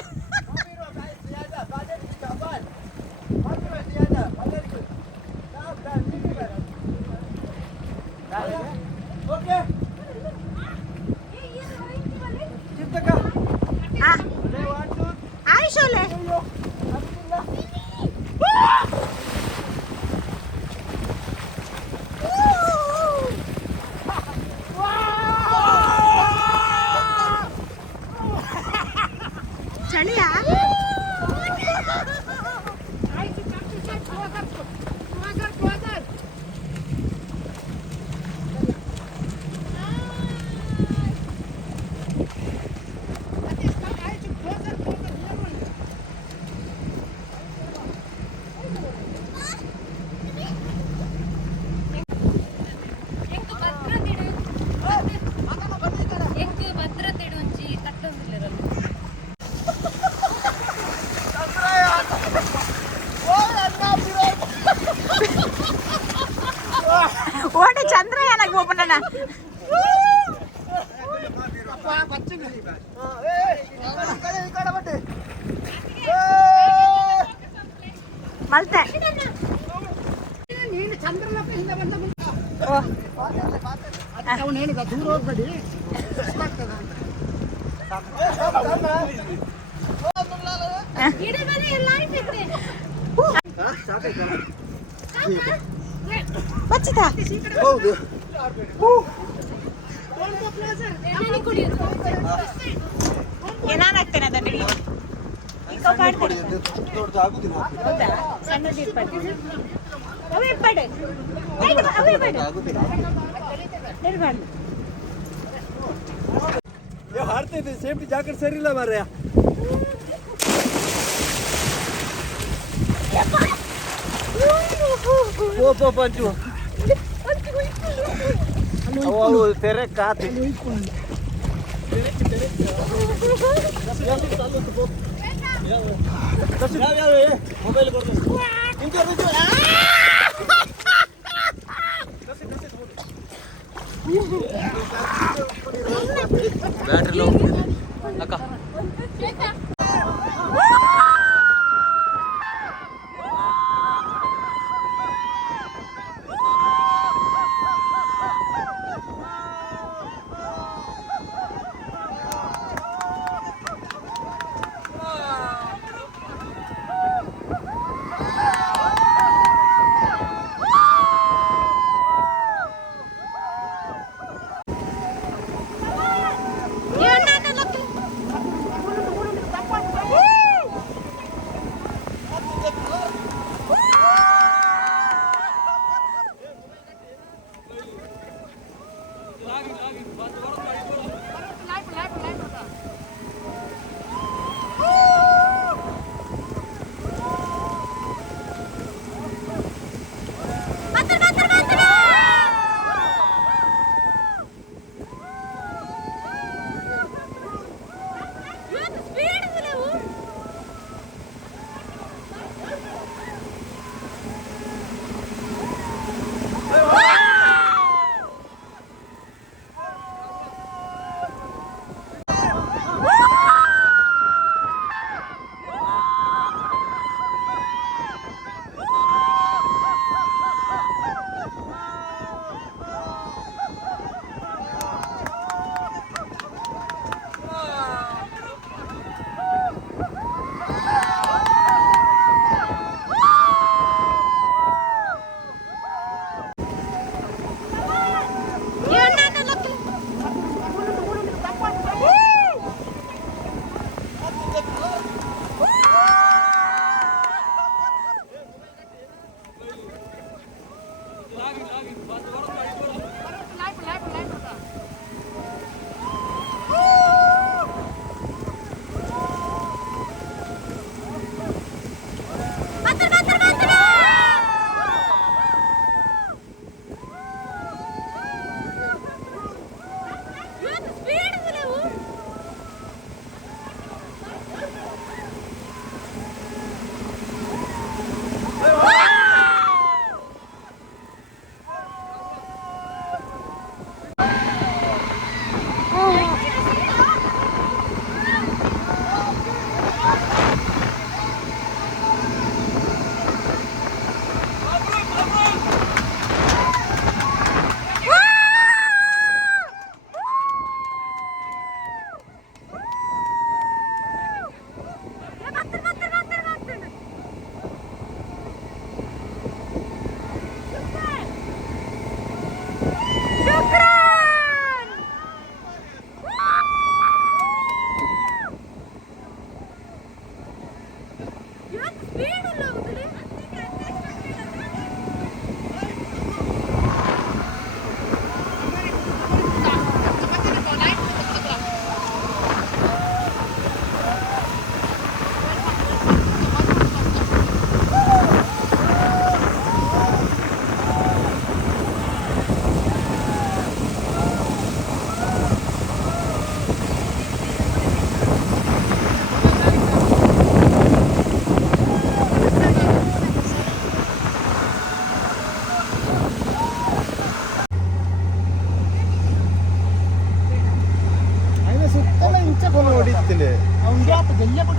Okay Ayo, Shole. ಚಳಿಯಾ ಓಡಿ ಚಂದ್ರಯಾನಕ್ಕೆ ಹೋಗ್ಬಿಡೋಣ ಮಲ್ತೆ ನೀನು ಚಂದ್ರನ ಹಿಂದೆ ಬಂದ ಅವನು ಹೇಳಿದ ದೂರ ಹೋಗ್ಬೇಡಿ ಬಚ್ಚಿತಾ ಹೌದು ಏನಾಗ್ತೇನೆ ಅದನ್ನ ಈಗ ಹೌದಾ ಸಣ್ಣದು ಇರ್ಬಾರ್ದು ಅವು ಇರ್ಬಾರ್ದು ಅವು ಇರ್ಬಾರ್ದು ಹಾರ್ತಿದ್ದೆ ಸೇಫ್ಟಿ ಜಾಕೆಟ್ ಸರಿ ಇಲ್ಲ ಮಾರ್ರೆ ಪಂಚು ಅವು ತೆರೆ ಕಾತಿ ಮೊಬೈಲ್ ಬ್ಯಾಟ್ರಿ ಲೋ ಅಕ್ಕ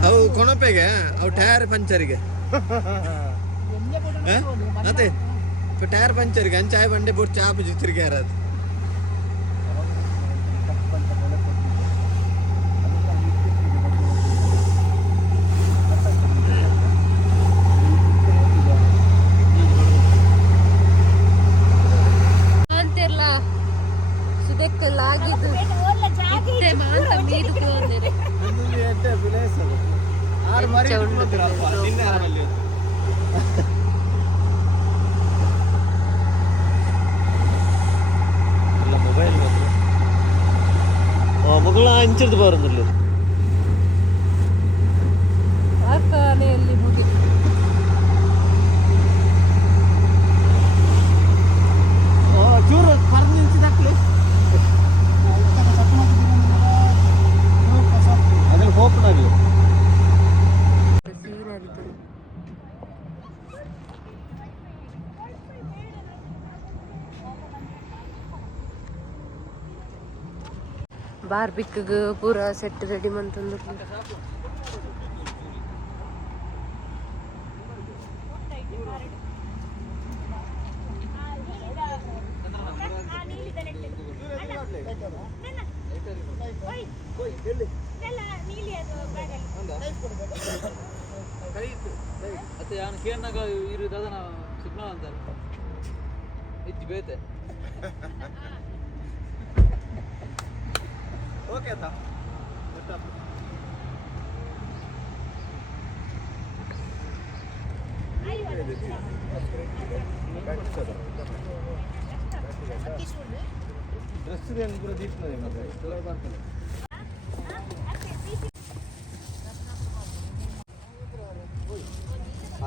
ಅವು ಕೊಣಪೆಗೆ ಅವು ಟೈರ್ ಪಂಚರಿಗೆ ಅದೇ ಟೈರ್ ಪಂಚರಿಗೆ ಅಂಚಾಯ್ ಬಂಡೆ ಬುಡ್ ಚಾಪು ಚಿತ್ರಿಗೆ ಯಾರದು ಅಂತಿರ್ಲ ಸುದಕ್ಕಲಾಗಿದ್ದು ಇತ್ತೆ ಮಾಂತ ಮೀದುಕು ಅಂದಿರಿ ಮೊಬೈಲ್ ಮಗಳ ಅಂಚಿರ್ದು ಬರುದಿಲ್ಲ ಕಾರ್ಖಾನೆಯಲ್ಲಿ ಮುಗಿತು. ಚೂರು ಪರ್ದು ನಿಲ್ಸಿದಾಕ್ಲಿ ಅದ್ರಲ್ಲಿ ಓಪನ್ ಆಗಲಿ ಬಾರ್ಬಿಕ್ಗೆ ಪೂರ ಸೆಟ್ ರೆಡಿ ಮಂತಂದು ಓಕೆ ಆಯ್ತಾ ಡ್ರೆಸ್ ಕೂಡ ದೀಪ್ತದೆ ಬರ್ತದೆ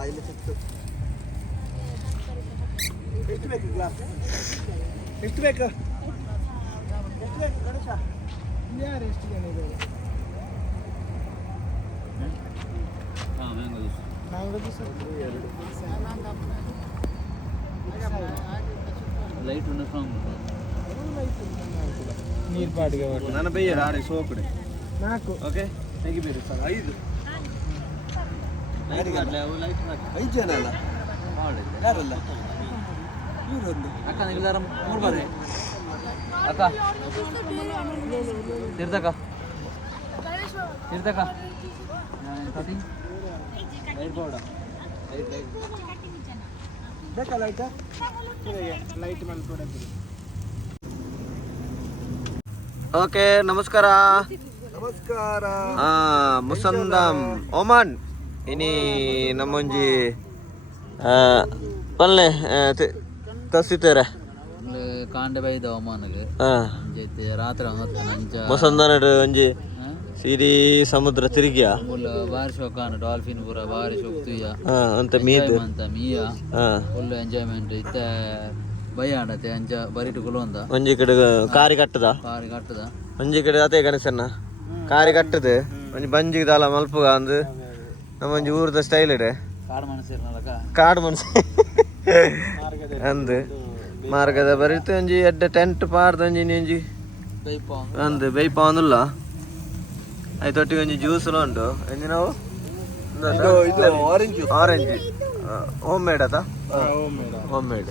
ಇಲ್ಲಿ ಸಿಕ್ತು ಎಷ್ಟು ಬೇಕು ಗ್ಲಾಸ್ ಎಷ್ಟು ಬೇಕು ಗಣೇಶ ಯಾರು ಎಷ್ಟು ಜನ ಇದ್ದಾರೆ ಮ್ಯಾಂಗೋ ಜ್ಯೂಸ್ ಎರಡು ಲೈಟ್ ನೀರು ಬಾಡಿಗೆ ನನ್ನ ಬೈಯರ ಆಡೆ ಸೋಕಡೆ 4 ಓಕೆ ತೆಗಿಬೇಡಿ ಸರ್ 5 5 ಜನ ಅಲ್ಲ ಯಾರಲ್ಲ ಇವರೊಂದು ಅಕ್ಕ ನಿಲ್ದಾರ 3 ಬಾರಿ ಅಕ್ಕ ತೀರ್ಥಕ ಲೈಟ್ ಬೋರ್ಡ ಬೇಕಾ ಲೈಟ್ ಲೈಟ್ ಮೇಲೆ ಕೂಡ ಓಕೆ ನಮಸ್ಕಾರ ನಮಸ್ಕಾರ. ಮುಸಂದಂ ಒಮಾನ್ ಇನಿ ನಮ್ಮೊಂಜಿ ಪಲ್ಲೆ ತಸಿತೇರೆ ಕಾಂಡೆ ಬೈದ ಅವಮಾನಗೆ ರಾತ್ರಿ ಮುಸಂದನಡು ಒಂಜಿ ಸಿರಿ ಸಮುದ್ರ ತಿರುಗಿಯ ಬಾರಿ ಶೋಕಾನ ಡಾಲ್ಫಿನ್ ಪೂರ ಬಾರಿ ಶೋಕ್ ತುಯ್ಯ ಅಂತ ಮೀದು ಅಂತ ಮೀಯ ಫುಲ್ ಎಂಜಾಯ್ಮೆಂಟ್ ಇತ್ತ ಭಯ ಆಡತ್ತೆ ಅಂಚ ಬರಿಟು ಕುಲೊಂದ ಒಂಜಿ ಕಡೆ ಕಾರಿ ಕಟ್ಟದ ಒಂಜಿ ಕಡೆ ಅದೇ ಗಣೇಶನ್ನ ಕಾರಿ ಕಟ್ಟದು ಒಂಜಿ ಬಂಜಿಗೆ ದಾಲ ಮಲ್ಪುಗ ಅಂದು ನಮ್ಮ ಒಂಜಿ ಊರದ ಸ್ಟೈಲ್ ಇಡೆ ಕಾಡು ಮನಸ್ಸಿರ್ನಲಕ ಕಾಡು ಮನ್ಸು ಅಂದು ಮಾರ್ಗದ ಬರಿತು ಒಂಜಿ ಎಡ್ಡೆ ಟೆಂಟ್ ಪಾಡ್ದು ಒಂಜಿ ಒಂಜಿ ಅಂದು ಬೈಪ ಅಂದುಲ್ಲ ಐತೊಟ್ಟಿಗೆ ಒಂಜಿ ಜ್ಯೂಸ್ ಉಂಟು ಎಂಜಿ ನಾವು ಆರೆಂಜ್ ಹೋಮ್ ಮೇಡ್ ಆತ ಹೋಮ್ ಮೇಡ್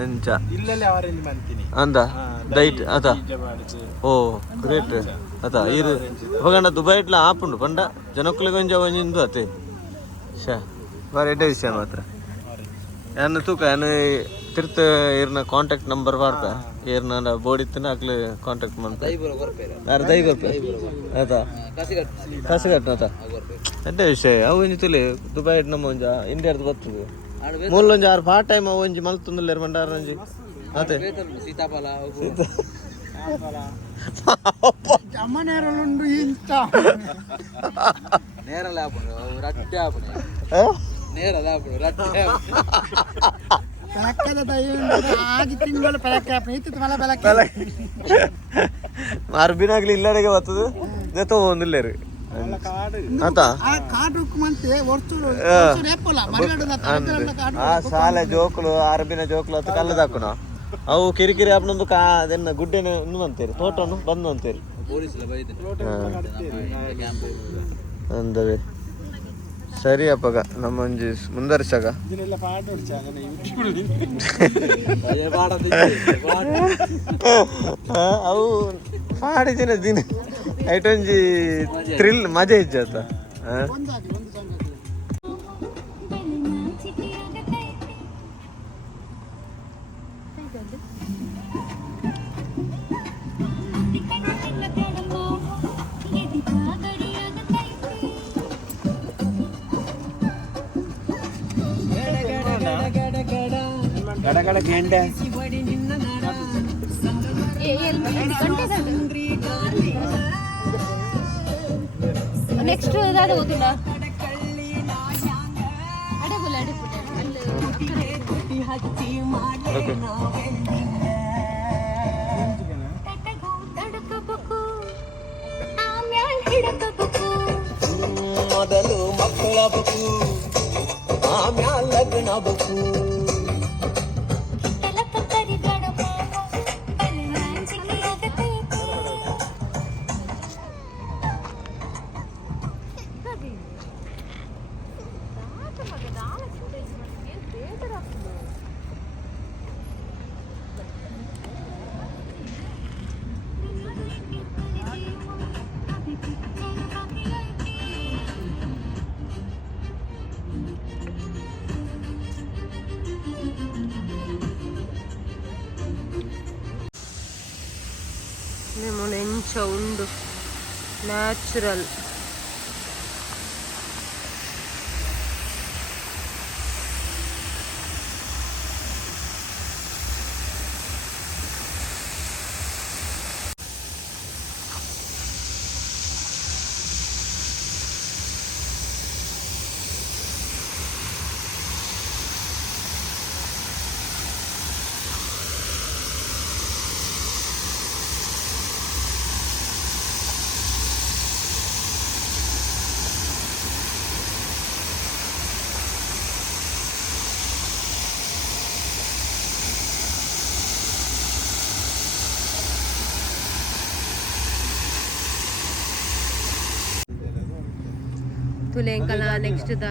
ಅಂಚ ಅಂದ ಡೈಟ್ ಆತ ಓ ಗ್ರೇಟ್ ಆತ ಇದು ಹೋಗಂಡ ದುಬೈ ಇಟ್ಲ ಆಪುಂಡು ಪಂಡ ಜನಕ್ಕಲಿಗೆ ಒಂಜ ಒಂಜಿಂದು ಅತೆ ಶಾ ಬಾರಿ ಎಡ್ಡೆ ವಿಷಯ ಮಾತ್ರ ಏನು ತೂಕ ಏನು ತಿರ್ತ ಇರ್ನ ಕಾಂಟ್ಯಾಕ್ಟ್ ನಂಬರ್ ಮಾಡ್ತಾ ಏರ್ ನಾನು ಬೋರ್ಡ್ ಇತ್ತು ಆಗ್ಲೇ ಕಾಂಟ್ಯಾಕ್ಟ್ ಮಾಡ್ತಾರೆ ದೈಪುರ ಬರ್ಪೇರ ಯಾರು ದೈ ಬರ್ತಾರೆ ಆಯ್ತಾ ಕಸಿಗಟ್ಟನತ ಎಂತ ವಿಷಯ ಅವು ಒಂಜಿ ತುಲಿ ದುಬೈ ನಮ್ಮ ಒಂಜ ಇಂಡಿಯಾದ ಬರ್ತದೆ ಮೂಲೊಂಜಿ ಆರು ಪಾರ್ಟ್ ಟೈಮ್ ಅವು ಒಂಜಿ ಮಲ್ತುಂದಿಲ್ಲ ಮಂಡಾರ ಒಂಜಿ ಅದೇ ಸೀತಾಫಲ ಅಮ್ಮನೇರಲ್ಲುಂಡು ಇಂತ ನೇರಲ್ಲ ಹಾಪುಂಡು ರಟ್ಟೆ ಹಾಪುಣೆ ನೇರಲ್ಲ ಹಾಪುಂಡು ರಟ್ಟೆ ಬೆಳಕದ ದೈ ಆಗಿ ತಿಂಗಳು ಬೆಳಕ್ಕೆ ಪ್ರೀತಿ ಮಲ ಬೆಳಕ್ಕೆ ಅರ್ಬಿನಾಗ್ಲಿ ಇಲ್ಲರಿಗೆ ಬರ್ತದೆ ಜೊತೆ ಒಂದಿಲ್ಲ ರೀ ಆತ ಆ ಕಾಡು ಮಂತೆ ಒರ್ತುಡು ರೇಪಲ್ಲ ಮರಗಡದ ಕಾಡು ಆ ಶಾಲೆ ಜೋಕುಲು ಅರಬಿನ ಜೋಕುಲು ಅಂತ ಕಲ್ಲದಾಕುನ ಅವು ಕಿರಿಕಿರಿ ಆಪನೊಂದು ಅದನ್ನ ಗುಡ್ಡೆನ ಇನ್ನು ಅಂತೀರಿ ತೋಟನು ಬಂದು ಅಂತೀರಿ ಪೊಲೀಸ್ಲ ಬೈದ್ರೆ ಅಂದವೆ ಸರಿ ಅಪ್ಪಗ ನಮ್ಮ ಒಂಜಿ ಮುಂದರ್ಸಾಗ ಅವು ಪಾಡಿದಿನ ದಿನ ಐಟೊಂಜಿ ಥ್ರಿಲ್ ಮಜಾ ಇಜ್ಜಾತ ಗಡಗಡ ಗೆಂಡೆ ನೆಕ್ಸ್ಟ್ ಅದಾದ ಹೋಗುಲ್ಲ ಅಡಗುಲ್ಲ ಮೊದಲು ಮಕ್ಕಳ ಬೇಕು ಆಮ್ಯಾಲ ಲಗ್ನ ಬೇಕು ಎಂಚ ಉಂಡು ನ್ಯಾಚುರಲ್ ತುಲೆಂಕಲ ನೆಕ್ಸ್ಟ್ ದ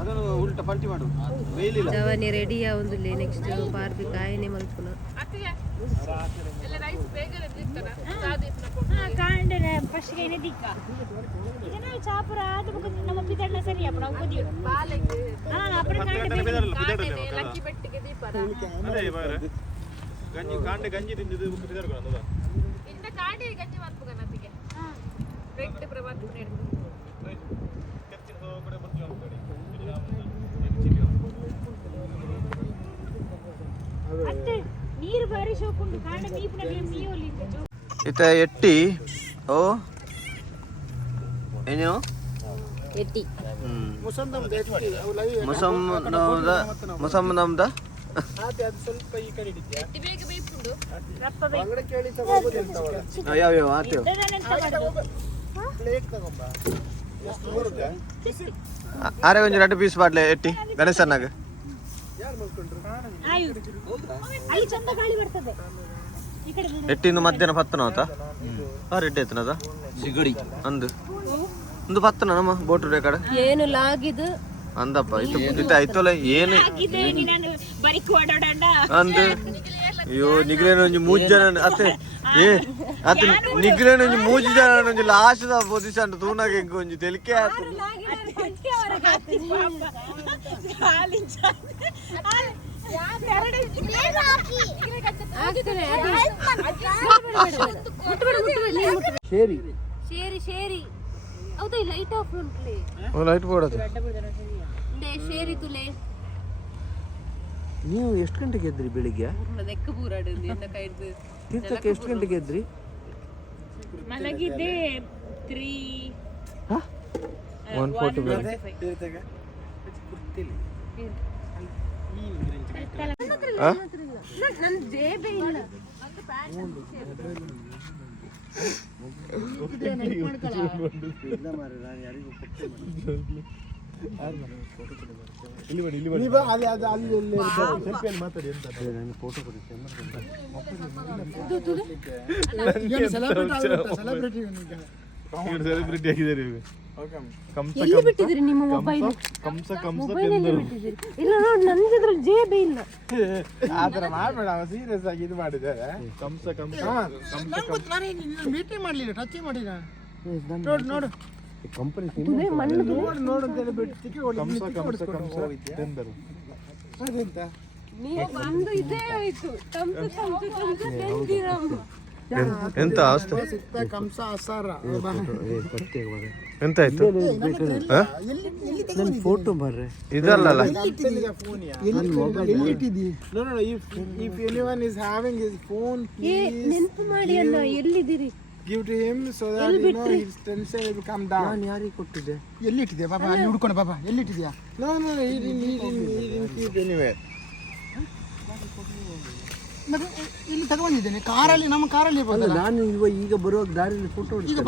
ಅದನ್ನು ಉಲ್ಟ ಪಲ್ಟಿ ಮಾಡು ಮೇಲಿಲ್ಲ ಜವಾನಿ ರೆಡಿಯ ಒಂದು ನೆಕ್ಸ್ಟ್ ಪಾರ್ಕ್ ಕಾಯನೆ ಮಲ್ಪುನ ಕಾಂಡನೆ ಫಸ್ಟ್ ಗೆ ದಿಕ್ಕ ಈಗ ನಾವು ಚಾಪುರ ಆದ ನಮ್ಮ ಪಿದಣ್ಣ ಸರಿ ಅಪ್ಪ ನಾವು ಕುದಿಯೋ ಹಾ ಅಪ್ಪ ಕಾಂಡೆ ಲಕ್ಕಿ ಬೆಟ್ಟಿಗೆ ದೀಪರ ಅದೇ ಬಾರೆ ಗಂಜಿ ಕಾಂಡೆ ಗಂಜಿ ತಿಂದಿದ್ದು ಬಿದರ್ಗ ಅನ್ನೋದ ಇಂದ ಕಾಂಡೆ ಗಂಜಿ ಮಾಡ್ಬೇಕು ನತಿಗೆ ಹಾ ರೆಡ್ ಪ್ರಭಾತ್ ನೆಡು ಅತ್ತೆ ನೀರು ಬಾರಿ ಶೋಕುಂಡು ಕಾಂಡೆ ಮೀಪುನ ಮೀಯೋಲಿ ಇತ ಎಟ್ಟಿ ಓ ಏನು ಎಟ್ಟಿ ಮುಸಮ್ಮದ ಸ್ವಲ್ಪ ಈ ಕಡೆ ಇಟ್ಟಿದ್ಯಾ ಎಟ್ಟಿ ಬೇಗ ಬೇಯ್ಪುಂಡು ರಪ್ಪ ಅಂಗಡಿ ಕೇಳಿ ತಗೋಬೋದಿಲ್ಲ ಯಾವ್ಯಾವ ಆತೇವ್ ಪ್ಲೇಟ್ ತಗೊಂಬ ಎಷ್ಟು ಬರುತ್ತೆ ಅರೆ ಒಂಜಿ 2 ಪೀಸ್ ಬಾಡ್ಲೆ ಎಟ್ಟಿ ಗಣೇಶನ್ನಾಗ ಯಾರು ಮಾಡ್ಕೊಂಡ್ರು ಆಯು ಅಲ್ಲಿ ಚಂದ ಗಾಳಿ ಬರ್ತದೆ ಈ ಕಡೆ ಎಟ್ಟಿಂದು ಮಧ್ಯಾಹ್ನ ಪತ್ತನ ಆತ ರೆಡ್ಡಿ ಆಯ್ತನದ ಸಿಗಡಿ ಅಂದು ಒಂದು ಪತ್ತನ ನಮ್ಮ ಬೋಟ್ ಕಡೆ ಏನು ಲಾಗಿದು ಅಂದಪ್ಪ ಇದು ಆಯ್ತಲ್ಲ ಏನು ಆಗಿದೆ ನಾನು ಬರಿಕ್ ಓಡಾಡಂಡ ಅಂದು ಅಯ್ಯೋ ನಿಗ್ರೇನು ಒಂಜಿ 3 ಜನ ಅತ್ತೆ ఏ అతను నిగ్గులేని నుంచి మూచి నుంచి లాస్ట్ పొజిషన్ తూనకి ఇంకొంచెం తెలికే ಶೇರಿ ಶೇರಿ ಶೇರಿ ಹೌದು ಲೈಟ್ ಆಫ್ ಉಂಟ್ಲೆ ಲೈಟ್ ಕೊಡೋದು ಶೇರಿ ತುಲೆ ನೀವು ಎಷ್ಟು ಗಂಟೆಗೆ ಎದ್ರಿ ಬೆಳಿಗ್ಗೆ ತೀರ್ಥಕ್ಕೆ ಎಷ್ಟು ಗಂಟೆಗೆ ಎದ್ರಿ ಮಲಗಿದ್ದೆ 140 ನನ್ನ ಜೇಬೆ ಇಲ್ಲ ಸೆಲೆಬ್ರಿಟಿ ಆಗಿದ್ದಾರೆ ಎಲ್ಲಿ ಬಿಟ್ಟಿದ್ರಿ ನಿಮ್ಮ ಮೊಬೈಲ್ ಮೊಬೈಲ್ ಎಲ್ಲಿ ಬಿಟ್ಟಿದ್ದೀರಿ ಇಲ್ಲ ನೋಡಿ ನನಗೆ ಅದ್ರಲ್ಲಿ ಜೇಬೆ ಇಲ್ಲ ಆತರ ಮಾಡ್ಬೇಡ ಸೀರಿಯಸ್ ಆಗಿ ಇದು ಮಾಡಿದ್ದಾರೆ ಕಂಸ ಮೀಟೇ ಮಾಡ್ಲಿಲ್ಲ ಟಚ್ ಮಾಡಿಲ್ಲ ನೋಡು ನೋಡು ಕಂಪನಿ ನೋಡು ಅಂತ ಹೇಳಿ ಬಿಟ್ಟು ತಿಂದರು ನೀವು ಬಂದು ಇದೇ ಆಯ್ತು ಎಂತ ಅವಸ್ಥೆ ಕಂಸ ಅಸಾರ ಎಂತ ಆಯ್ತು ನನ್ನ ಫೋಟೋ ಬರ್ರೆ ಇದಲ್ಲ if anyone is having his phone ನೆನಪು ಮಾಡಿ ಅಣ್ಣ ಎಲ್ಲಿದ್ದೀರಿ give to him so that you know his tension will come down. ನಾನು ಯಾರಿಗೆ ಕೊಟ್ಟಿದ್ದೆ ಎಲ್ಲಿಟ್ಟಿದ್ಯಾ ಬಾಬಾ ಅಲ್ಲಿ ಹುಡ್ಕೊಂಡು ಬಾಬಾ ಎಲ್ಲಿಟ್ಟಿದ್ಯಾ No, he didn't keep anywhere. ಮತ್ತೆ ಇಲ್ಲಿ ತಗೊಂಡಿದ್ದೇನೆ ಕಾರಲ್ಲಿ ನಮ್ಮ ಕಾರಲ್ಲಿ ಅಲ್ಲ ನಾನು ಈಗ ಬರುವಾಗ ದಾರಿಯಲ್ಲಿ ಫೋಟೋ ಈಗ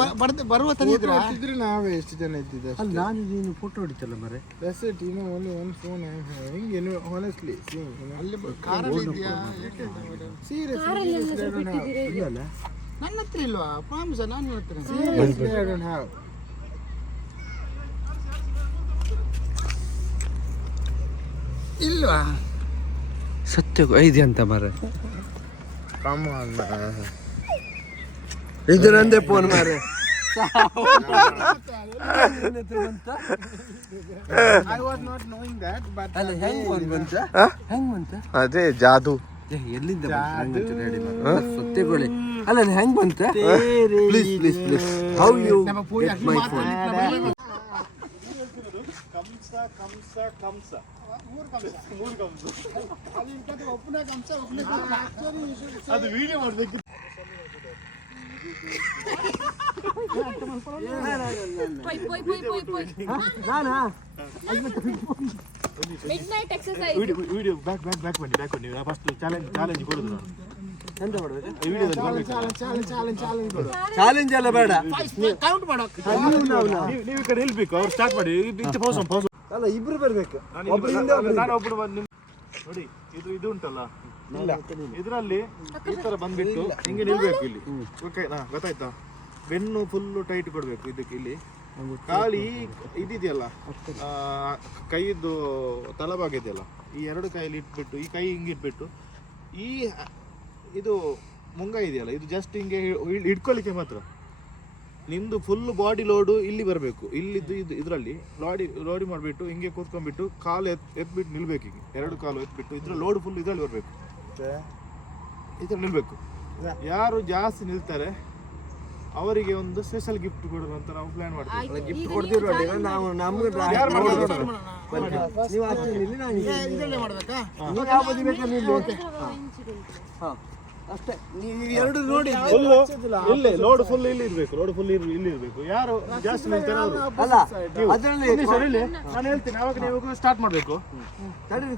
ಬರುವ ತಂದಿದ್ರಾ ಇದ್ರೆ ನಾವೇ ಎಷ್ಟು ಜನ ಇದ್ದಿದ್ದೆ ಅಲ್ಲ ನಾನು ನೀನು ಫೋಟೋ ಹೊಡಿತಲ್ಲ ಮರೆ That's it, you know, only one phone I am having, you know, honestly, see, you know. ಅಲ್ಲಿ ಕಾರಲ್ಲಿ ಇದೆಯಾ Seriously, I don't have. ಇಲ್ಲಲ್ಲ ನನ್ನ ಹತ್ರ ಇಲ್ವಾ ಪ್ರಾಮಿಸ ನಾನು ಹತ್ರ Seriously, I don't have. ಇಲ್ವಾ ಸತ್ಯ ಐದೆ ಅಂತ ಮರೆ Come on, man. ಇದು ನಂದೇ ಫೋನ್ ಮಾರೆ I was not knowing that, but ಅಲ್ಲ ಹೆಂಗ್ ಫೋನ್ ಬಂತ ಹೆಂಗ್ ಬಂತ ಅದೇ ಜಾದು ಎಲ್ಲಿಂದ ಸತ್ಯಗೋಳಿ ಅಲ್ಲ ಹೆಂಗ್ ಬಂತ please please please how you get my phone ಕಂಸ ಅದು ವಿಡಿಯೋ ಮಾಡ್ಬೇಕು ಮಿಡ್ನೈಟ್ ಎಕ್ಸರ್ಸೈಸ್ ವಿಡಿಯೋ ಬ್ಯಾಕ್ ಬನ್ನಿ ಫಸ್ಟ್ ಚಾಲೆಂಜ್ ಕೊಡೋದು ನಾನು ಎಂತ ಮಾಡ್ಬೇಕು ಈ ವಿಡಿಯೋದಲ್ಲಿ ಚಾಲೆಂಜ್ ಎಲ್ಲ ಬೇಡ ಕೌಂಟ್ ಮಾಡೋಕೆ ನೀವು ಈ ಕಡೆ ನಿಲ್ಬೇಕು ಅವ್ರು ಸ್ಟಾರ್ಟ್ ಮಾಡಿ ಪೌಸ್ ಅಲ್ಲ ಇಬ್ರು ಬರ್ಬೇಕು ನಾನು ಒಬ್ಬರು ಬಂದು ನೋಡಿ ಇದು ಉಂಟಲ್ಲ ಇಲ್ಲ ಇದರಲ್ಲಿ ಈ ತರ ಬಂದ್ಬಿಟ್ಟು ಹಿಂಗೆ ನಿಲ್ಬೇಕು ಇಲ್ಲಿ ಓಕೆ ಗೊತ್ತಾಯ್ತಾ ಬೆನ್ನು ಫುಲ್ಲು ಟೈಟ್ ಕೊಡ್ಬೇಕು ಇದಕ್ಕೆ ಇಲ್ಲಿ ಖಾಲಿ ಇದಿದೆಯಲ್ಲ ಕೈದು ತಳಭಾಗ ಇದೆಯಲ್ಲ ಈ ಎರಡು ಕೈಯಲ್ಲಿ ಇಟ್ಬಿಟ್ಟು ಈ ಕೈ ಹಿಂಗೆ ಇಟ್ಬಿಟ್ಟು ಈ ಇದು ಮುಂಗ ಇದೆಯಲ್ಲ ಇದು ಜಸ್ಟ್ ಹಿಂಗೆ ಇಟ್ಕೊಳ್ಳಿಕ್ಕೆ ಮಾತ್ರ ನಿಮ್ದು ಫುಲ್ ಬಾಡಿ ಲೋಡು ಇಲ್ಲಿ ಬರಬೇಕು ಇಲ್ಲಿದ್ದು ಇದರಲ್ಲಿ ಲೋಡಿ ಮಾಡಿಬಿಟ್ಟು ಹಿಂಗೆ ಕೂತ್ಕೊಂಡ್ಬಿಟ್ಟು ಕಾಲು ಎತ್ಬಿಟ್ಟು ನಿಲ್ಬೇಕು ಹಿಂಗೆ ಎರಡು ಕಾಲು ಎತ್ಬಿಟ್ಟು ಇದ್ರ ಲೋಡ್ ಫುಲ್ ಇದರಲ್ಲಿ ಬರಬೇಕು ಇದ್ರಲ್ಲಿ ನಿಲ್ಬೇಕು ಯಾರು ಜಾಸ್ತಿ ನಿಲ್ತಾರೆ ಅವರಿಗೆ ಒಂದು ಸ್ಪೆಷಲ್ ಗಿಫ್ಟ್ ಕೊಡೋದು ಅಂತ ನಾವು ಪ್ಲಾನ್ ಮಾಡ್ತೀವಿ ಗಿಫ್ಟ್ ಕೊಡ್ತೀವಿ ನಾವು ನಮ್ಗೆ ನೀವು ಇಲ್ಲಿ ನಾನು ಇದರಲ್ಲೇ ಮಾಡಬೇಕಾ ನೀವು ಯಾವ ಬದಿ ಬೇಕಾದ್ರೆ ನಿಲ್ಲಿ ಹಾಂ ಅಷ್ಟೇ ನೀವು ಎರಡು ನೋಡಿ ಇಲ್ಲೇ ಲೋಡ್ ಫುಲ್ ಇಲ್ಲಿ ಇರಬೇಕು ಲೋಡ್ ಫುಲ್ ಇಲ್ಲಿ ಇರಬೇಕು ಯಾರು ಜಾಸ್ತಿ ನಿಲ್ತಾರೆ ಅವರು ಅಲ್ಲ ಅದರಲ್ಲಿ ನಾನು ಹೇಳ್ತೀನಿ ಅವಾಗ ನೀವು ಸ್ಟಾರ್ಟ್ ಮಾಡಬೇಕು ತಡೀರಿ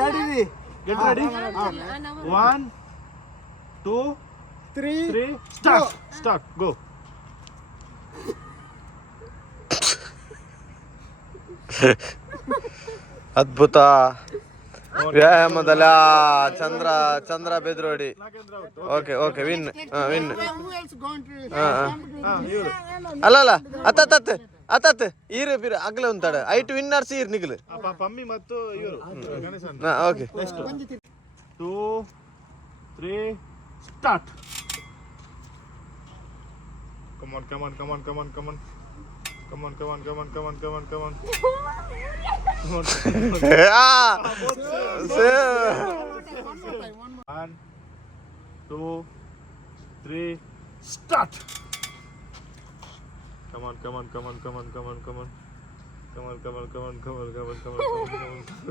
ತಡೀರಿ ಗೆಟ್ ರೆಡಿ 1 2 3 ಸ್ಟಾರ್ಟ್ ಗೋ ಅದ್ಭುತ ವ್ಯಾಯಾಮದಲ್ಲ ಚಂದ್ರ ಬೆದ್ರೋಡಿ ಓಕೆ ವಿನ್ ಅಲ್ಲ ಅತ್ತ ಈರು ಬಿರು ಅಗ್ಲ ಉಂಟಾಡ ಐಟ್ ವಿನ್ನರ್ಸ್ ಈರ್ ನಿಗಲು ಪಮ್ಮಿ ಮತ್ತು ಇವರು ಗಣೇಶನ್ okay 2 3 Start. Come on, come on, come on, come on, come on. Come on, come on, come on, come on, come on, come on. Come on. One, two, three, start. Come on, come on, come on, come on, come on, come on. Come on, come on, come on, come on, come on, come on, come on,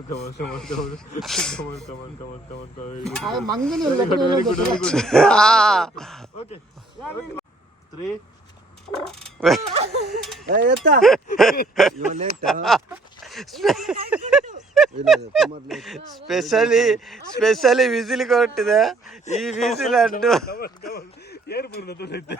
come on, come on, come on, come on, come on, come on, come on, come on. ಮಂಗನಿಲ್ಲ Very good, very good. Okay. 3. ಎತ್ತ ಇವ late specially whistle ಕೊಟ್ಟಿದೆ. ಈ whistle ಅನ್ನು air ಬರ್ತದೆ.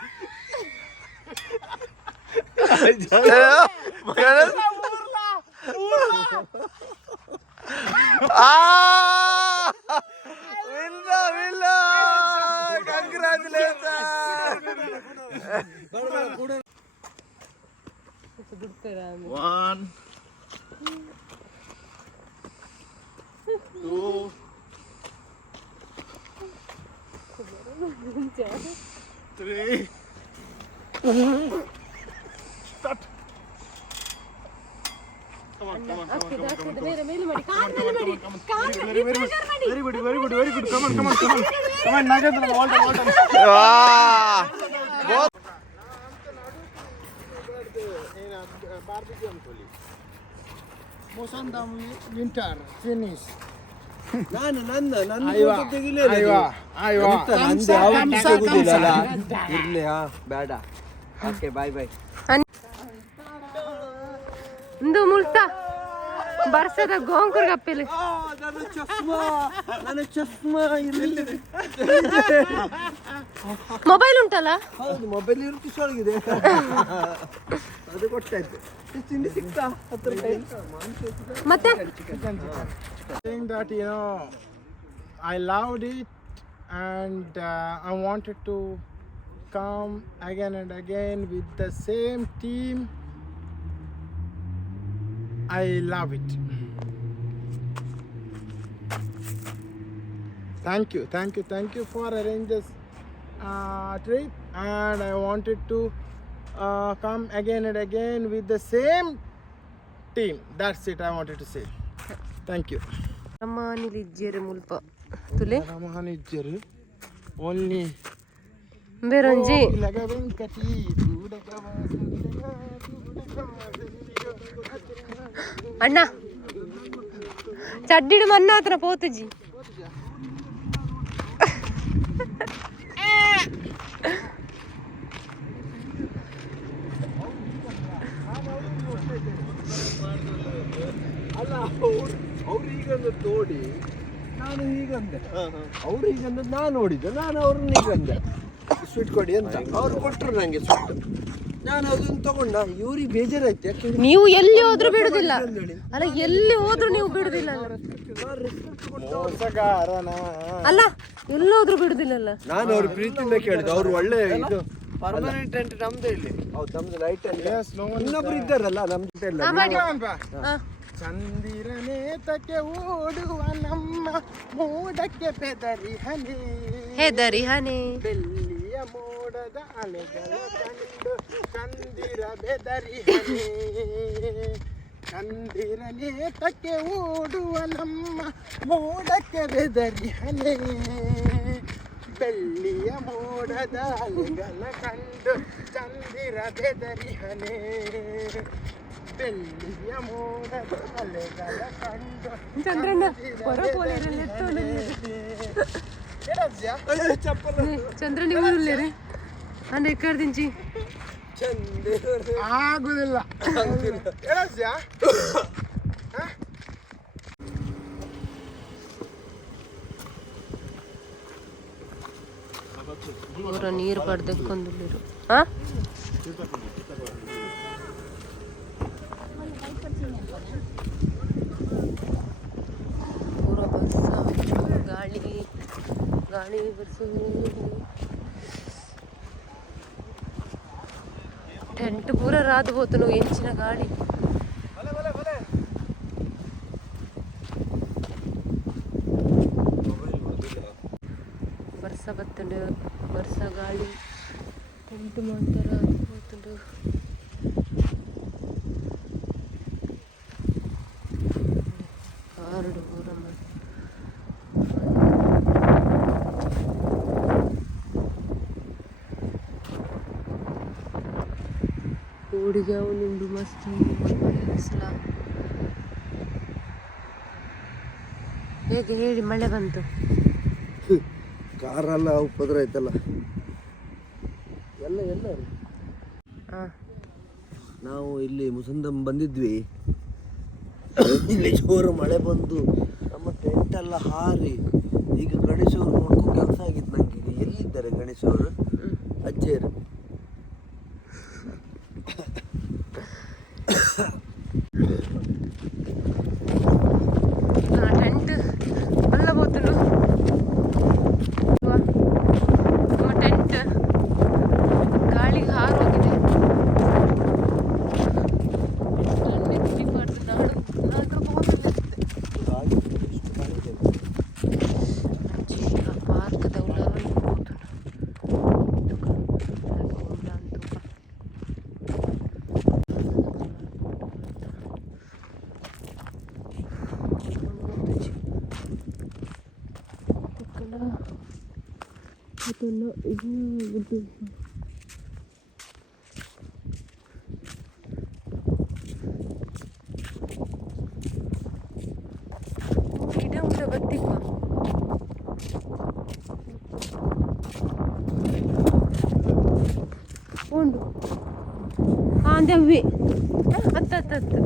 One, 2, 3. Start. Come on, come on, come on, come on, come on, come on. ಮೇಲೆ ಮಾಡಿ ಕಾಲ್ ಮೇಲೆ ಮಾಡಿ ಕಾಲ್ Very good, very good, very good, very good. Come on, come on, come on. Come on, Nagendra, hold on, hold on. Mosandam winter finish. ನಾನು ನನ್ನ ಅಯ್ಯೋ, ಅಯ್ಯೋ. ಇರ್ಲಿ ಬೇಡ. ಓಕೆ ಬಾಯ್ ಬಾಯ್. ಇಂದು ಮುಳ್ತಾ ಬರ್ಸದ ಗೋಂಕುರ್ ಗಪ್ಪೆಲೆ ನನ್ನ ಚಸ್ಮಾ ಇರಲಿಲ್ಲ. ಮೊಬೈಲ್ ಉಂಟಲ್ಲ, ಹೌದು ಮೊಬೈಲ್ ಕಿಶೋರ್ಗಿದೆ. ಅದು ಕೊಟ್ಟಾಯ್ತು. ತಿಂಡಿ ಸಿಕ್ತಾ 10 ರೂಪಾಯಿ ಮತ್ತೆ Saying that I loved it and I wanted to come again and again with the same team. I love it. Thank you for arranging this trip, and I wanted to come again and again with the same team. That's it I wanted to say. Thank you. ರಮಾನಿಲಿಜ್ಜೆರೆ ಮುಲ್ಪ ತುಲೆ Ramanijjaru only ಬೇರೊಂಜಿ Lagavenkati ಅಣ್ಣ ಚಡ್ಡಿಡು ಮನ್ನ ಹತ್ರ ಪೋತುಜಿ ಅಲ್ಲ ಅವ್ರು ಹೀಗಂದ ತೋಡಿ ನಾನು ಹೀಗಂದೆ, ಅವ್ರು ಹೀಗಂದ ನಾನು ನೋಡಿದ್ದೆ, ನಾನು ಅವ್ರನ್ನ ಹೀಗಂದೆ ಸ್ವೀಟ್ ಕೊಡಿ ಅಂತ. ಅವ್ರು ಕೊಟ್ಟರು ನನಗೆ ಸ್ವೀಟ್, ನಾನು ಅದನ್ನು ತಗೊಂಡ. ಇವ್ರಿಗೆ ಬೇಜಾರಾಯ್ತು, ಯಾಕಂದ್ರೆ ನೀವು ಎಲ್ಲಿ ಹೋದ್ರು ಬಿಡುದಿಲ್ಲ ಅಲ್ಲ, ಎಲ್ಲಿ ಹೋದ್ರು ನೀವು ಬಿಡುದಿಲ್ಲ ಅಲ್ಲ, ಎಲ್ಲಿ ಹೋದ್ರು ಬಿಡುದಿಲ್ಲಲ್ಲ. ನಾನು ಅವ್ರ ಪ್ರೀತಿಯಿಂದ ಕೇಳಿದೆ. ಅವ್ರು ಒಳ್ಳೆ ಇದು ಪರ್ಮನೆಂಟ್ ಟೆಂಟ್ ನಮ್ದು ಇಲ್ಲಿ. ಹೌದು ನಮ್ದು ಲೈಟ್ ಅಲ್ಲಿ ಇನ್ನೊಬ್ರು ಇದ್ದಾರಲ್ಲ ನಮ್ಮ ಜೊತೆ ಎಲ್ಲ. ಚಂದಿರನೇ ತಕ್ಕೆ ಓಡುವ ನಮ್ಮ ಮೋಡಕ್ಕೆ ಬೆದರಿ ಹನಿ, ಹೆದರಿ ಹನಿ ಬೆಳ್ಳಿಯ ಮೋಡದ ಅಲೆಗಳ ಕಂಡು ಚಂದಿರ ಬೆದರಿ ಹನಿ, ಚಂದಿರನೇ ತಕ್ಕೆ ಓಡುವ ನಮ್ಮ ಮೋಡಕ್ಕೆ ಬೆದರಿ ಹನಿ, ಬೆಳ್ಳಿಯ ಮೋಡದ ಅಲೆಗಳ ಕಂಡು ಚಂದಿರ ಬೆದರಿ ಹನಿ, ಬೆಳ್ಳಿಯ ಮೋಡದ ಅಲೆಗಳ ಕಂಡು ಚಂದ್ರಣ್ಣ ಚಂದ್ರಣ್ಣ ಊರುಲ್ಲೇರಿ ಅಂದ್ರೆ ಎಕ್ಕರ್ದಿಂಚಿ ಆಗುದಿಲ್ಲ. ಪೂರ ನೀರು ಪಡ್ದಕ್ಕೊಂದು ಪೂರ ಬಸ್ ಗಾಳಿ ಗಾಳಿ ಬಸ್ಸು ಟೆಂಟ್ ಪೂರ ರಾದು ಹೋತು ಎಂಚಿನ ಗಾಳಿ. ಬರ್ಸ ಬರ್ತುಂಡು ವರ್ಷ ಗಾಳಿ ಟೆಂಟ್ ಮಾಡ್ತಾರ ಬರ್ತುಂಡು. ಕಾರಡು ಊರಮ್ಮ ಹುಡುಗ ಅವನುಂಡು ಮಸ್ತ್ ಬಿಸಿಲ. ಹೇಗೆ ಹೇಳಿ ಮಳೆ ಬಂತು? ಕಾರೆಲ್ಲ ಉಪದ್ರ ಆಯ್ತಲ್ಲ ಎಲ್ಲ ಎಲ್ಲರೂ. ನಾವು ಇಲ್ಲಿ ಮುಸಂದಮ್ ಬಂದಿದ್ವಿ, ಇಲ್ಲಿ ಜೋರು ಮಳೆ ಬಂದು ನಮ್ಮ ಟೆಂಟ್ ಎಲ್ಲ ಹಾರಿ. ಈಗ ಗಣೇಶವರು ನೋಡ್ಕೊ ಕೆಲಸ ಆಗಿತ್ತು ನಂಗೆ. ಈಗ ಎಲ್ಲಿದ್ದಾರೆ ಗಣೇಶವರು? ಅಜ್ಜೇರು. ಟೆಂಟ್ ಎಲ್ಲ ಹೋತನು ನಮ್ಮ ಟೆಂಟ್ ಗಾಳಿಗೆ ಹಾರೋಗಿದೆ. ಪಾರ್ಕದ ಇದು ಗಿಡ ಉಂಟ ಬತ್ತಿಪ್ಪ. ಉಂಡು ದೆವ್ವಿ ಹತ್ತು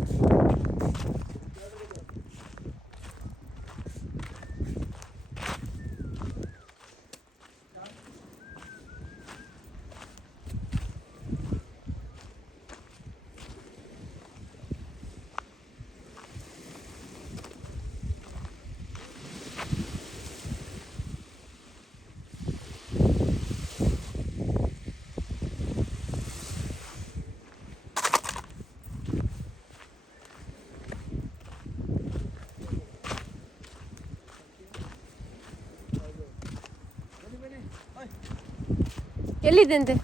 ಎಲ್ಲಿದೆ ಅಂತೆ?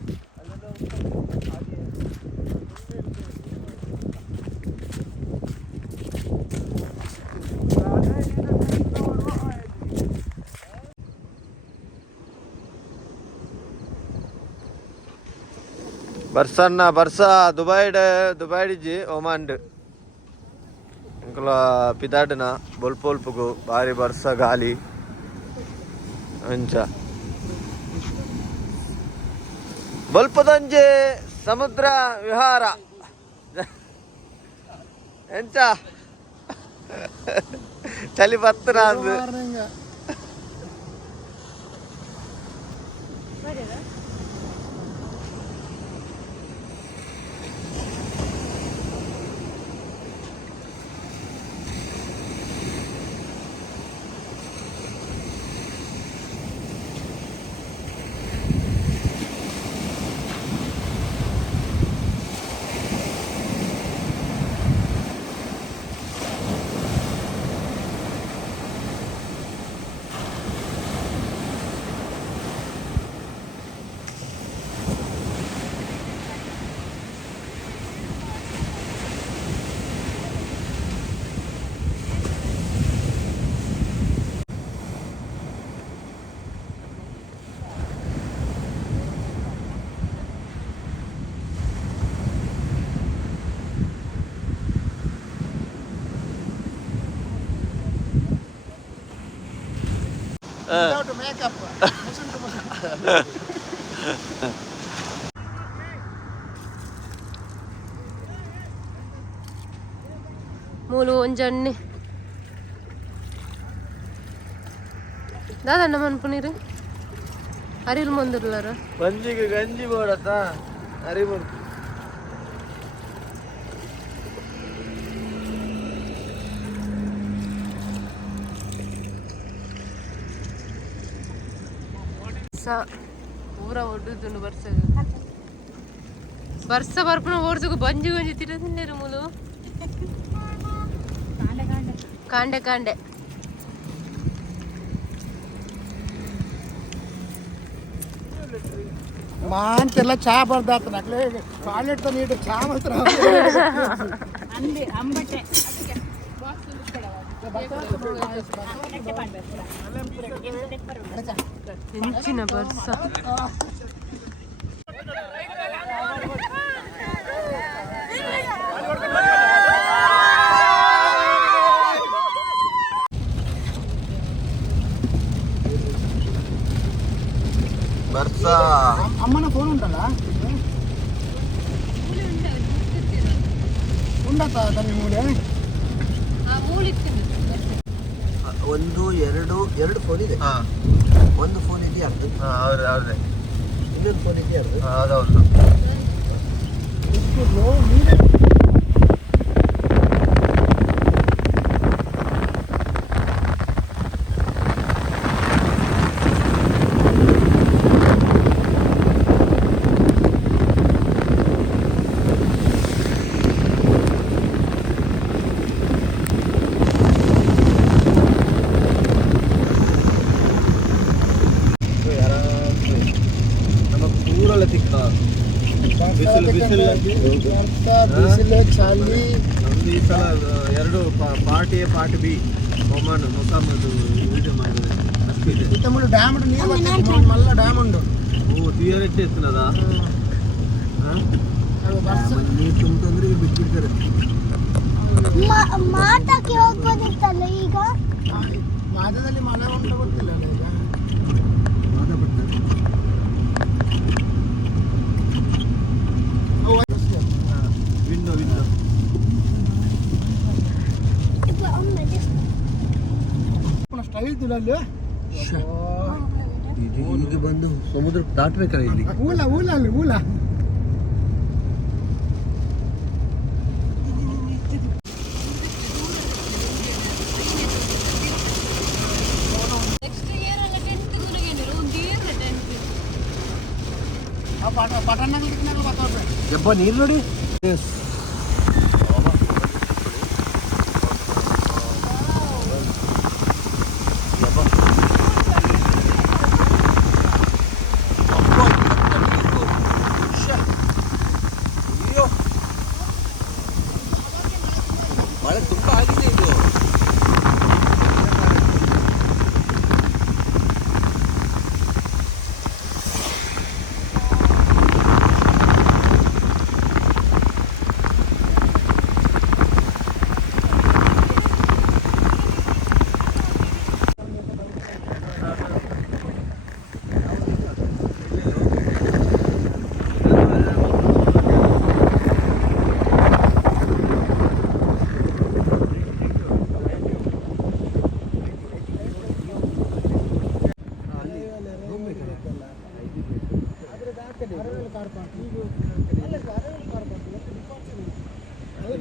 ಬರ್ಸನ್ನ ಬರ್ಸ ದುಬೈಡಿಜಿ ಒಮಾಂಡ್ ಇಂಕಲ ಪಿದಾಡ್ನ ಬೊಲ್ಪೊಲ್ಪುಗು ಬಾರಿ ಬರ್ಸ ಗಾಲಿ ಅಂಚ ಬೊಲ್ಪದಂಜೆ ಸಮುದ್ರ ವಿಹಾರ ಎಂಚ ಚಳಿ ಬತ್ತನ ಅಂದು ಮೂಲು ಒಂಜಣ್ಣೆ ದಾದಣ್ಣ ಮನ್ಪುನೀರು ಅರಿಲ್ ಮಂದಿರ್ಲಾರ ಬಂಜಿಗೆ ಗಂಜಿ ಬೋಡತ್ತ ಅರಿ ಬಂತು ಪೂರ ಒಡ್ಡುದುಂಡು ಬರ್ಸ ಬರ್ಪುನ ಓಡ್ಸಕು ಬಂಜಿ ಗಂಜಿ ತಿನ್ನದಿಲ್ಲೇರು ಮೂಲು ಕಾಂಡೆ ಮಾಂತೆಲ್ಲ ಚಾ ಬರ್ದಾತ ನಕ್ಲೆ ಟಾಯ್ಲೆಟ್ ನೀಡು ಚಾ ಮಾತ್ರ ಅಂದೆ ಅಂಬಟ್ಟೆ ಹೆಂಚಿನ ಬರ್ಸ ಬರ್ಸ ಅಮ್ಮನ ಫೋನ್ ಉಂಟಲ್ಲ ಉಂಡತ್ತ ತನ್ನ ಮೂಲೆ ಒಂದು ಎರಡು ಫೋನ್ ಇದೆ. ಒಂದು ಫೋನ್ ಇದೆ ಯಾರ್ದು, ಅವ್ರದ್ದೇ ಇನ್ನೊಂದು ಫೋನ್ ಇದೆ ಯಾರ್ದು. ಹೌದೌದು. ನಮ್ಮ ತಿಕ್ಕ ಬಿಸಿಲು ಚಳಿ ನಮ್ದು ಈ ಸಲ ಎರಡು part A part B Oman ಮೊಸಾಮದು ವಿಡಿಯೋ ಮಾಡಿದ್ರೆ ಅಷ್ಟಿದೆ. ಇತ್ತಮುಂಡು ಡ್ಯಾಮ್ ಉಂಟು ನೀರು ಮಲ್ಲ ಡ್ಯಾಮ್ ಉಂಟು ಕ್ಲಿಯರ್ ಎಷ್ಟು ಎತ್ತನದ ನೀರು ತುಂಬಂದ್ರೆ ಬಿಟ್ಟಿರ್ತಾರೆ. ಮಾತಕ್ಕೆ ಹೋಗ್ಬೋದಿತ್ತಲ್ಲ ಈಗ. ಮಾದದಲ್ಲಿ ಮಳೆ ಉಂಟು ಗೊತ್ತಿಲ್ಲ ಈಗ ವಿಂಡೋ ವಿಂಡೋ ಸ್ಟೈಲ್ ಇಲ್ಲ ಅಲ್ಲಿ ಈಗ ಬಂದು ಸಮುದ್ರ ದಾಟ್ಬೇಕಲ್ಲ ಇಲ್ಲಿ. ಊಲ ಅಲ್ಲಿ ಊಲ ಪಟನ್ನ ಯಪ್ಪ ನೀರು ನೋಡಿ. ಮಳೆ ತುಂಬಾ ಆಗಿದೆ ಇದು.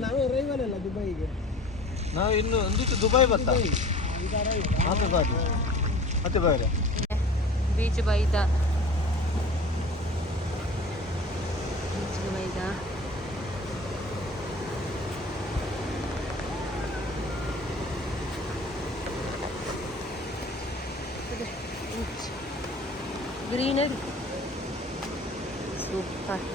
ನಾವು ರೈವಲ್ ಅಲ್ಲ ದುಬೈಗೆ. ನಾವು ಇನ್ನು ಒಂದಿಟ್ಟು ದುಬೈ ಬತ್ತಾ ಮತ್ತೆ ಬಾರಿ ಬೀಚ್ ಬೈದ greenery super.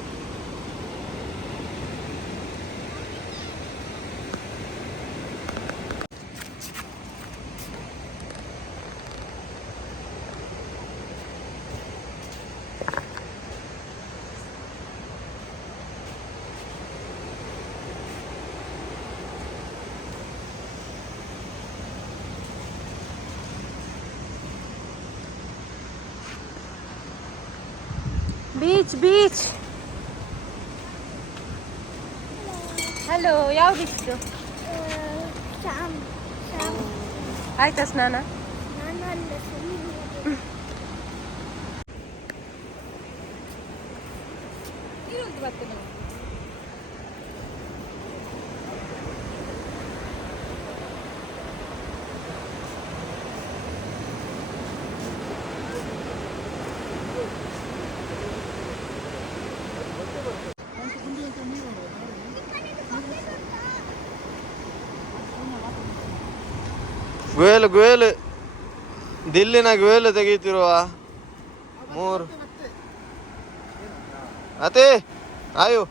Beach beach. Hello, ಯಾವ್ದಿತ್ತು? ಆಯ್ತಾ ಸ್ನಾನ? ಗುಯಲ್ ದಿಲ್ಲಿನ ಗುಯಲ್ ತೆಗೀತಿರುವ 3 ಅತೆ ಆಯು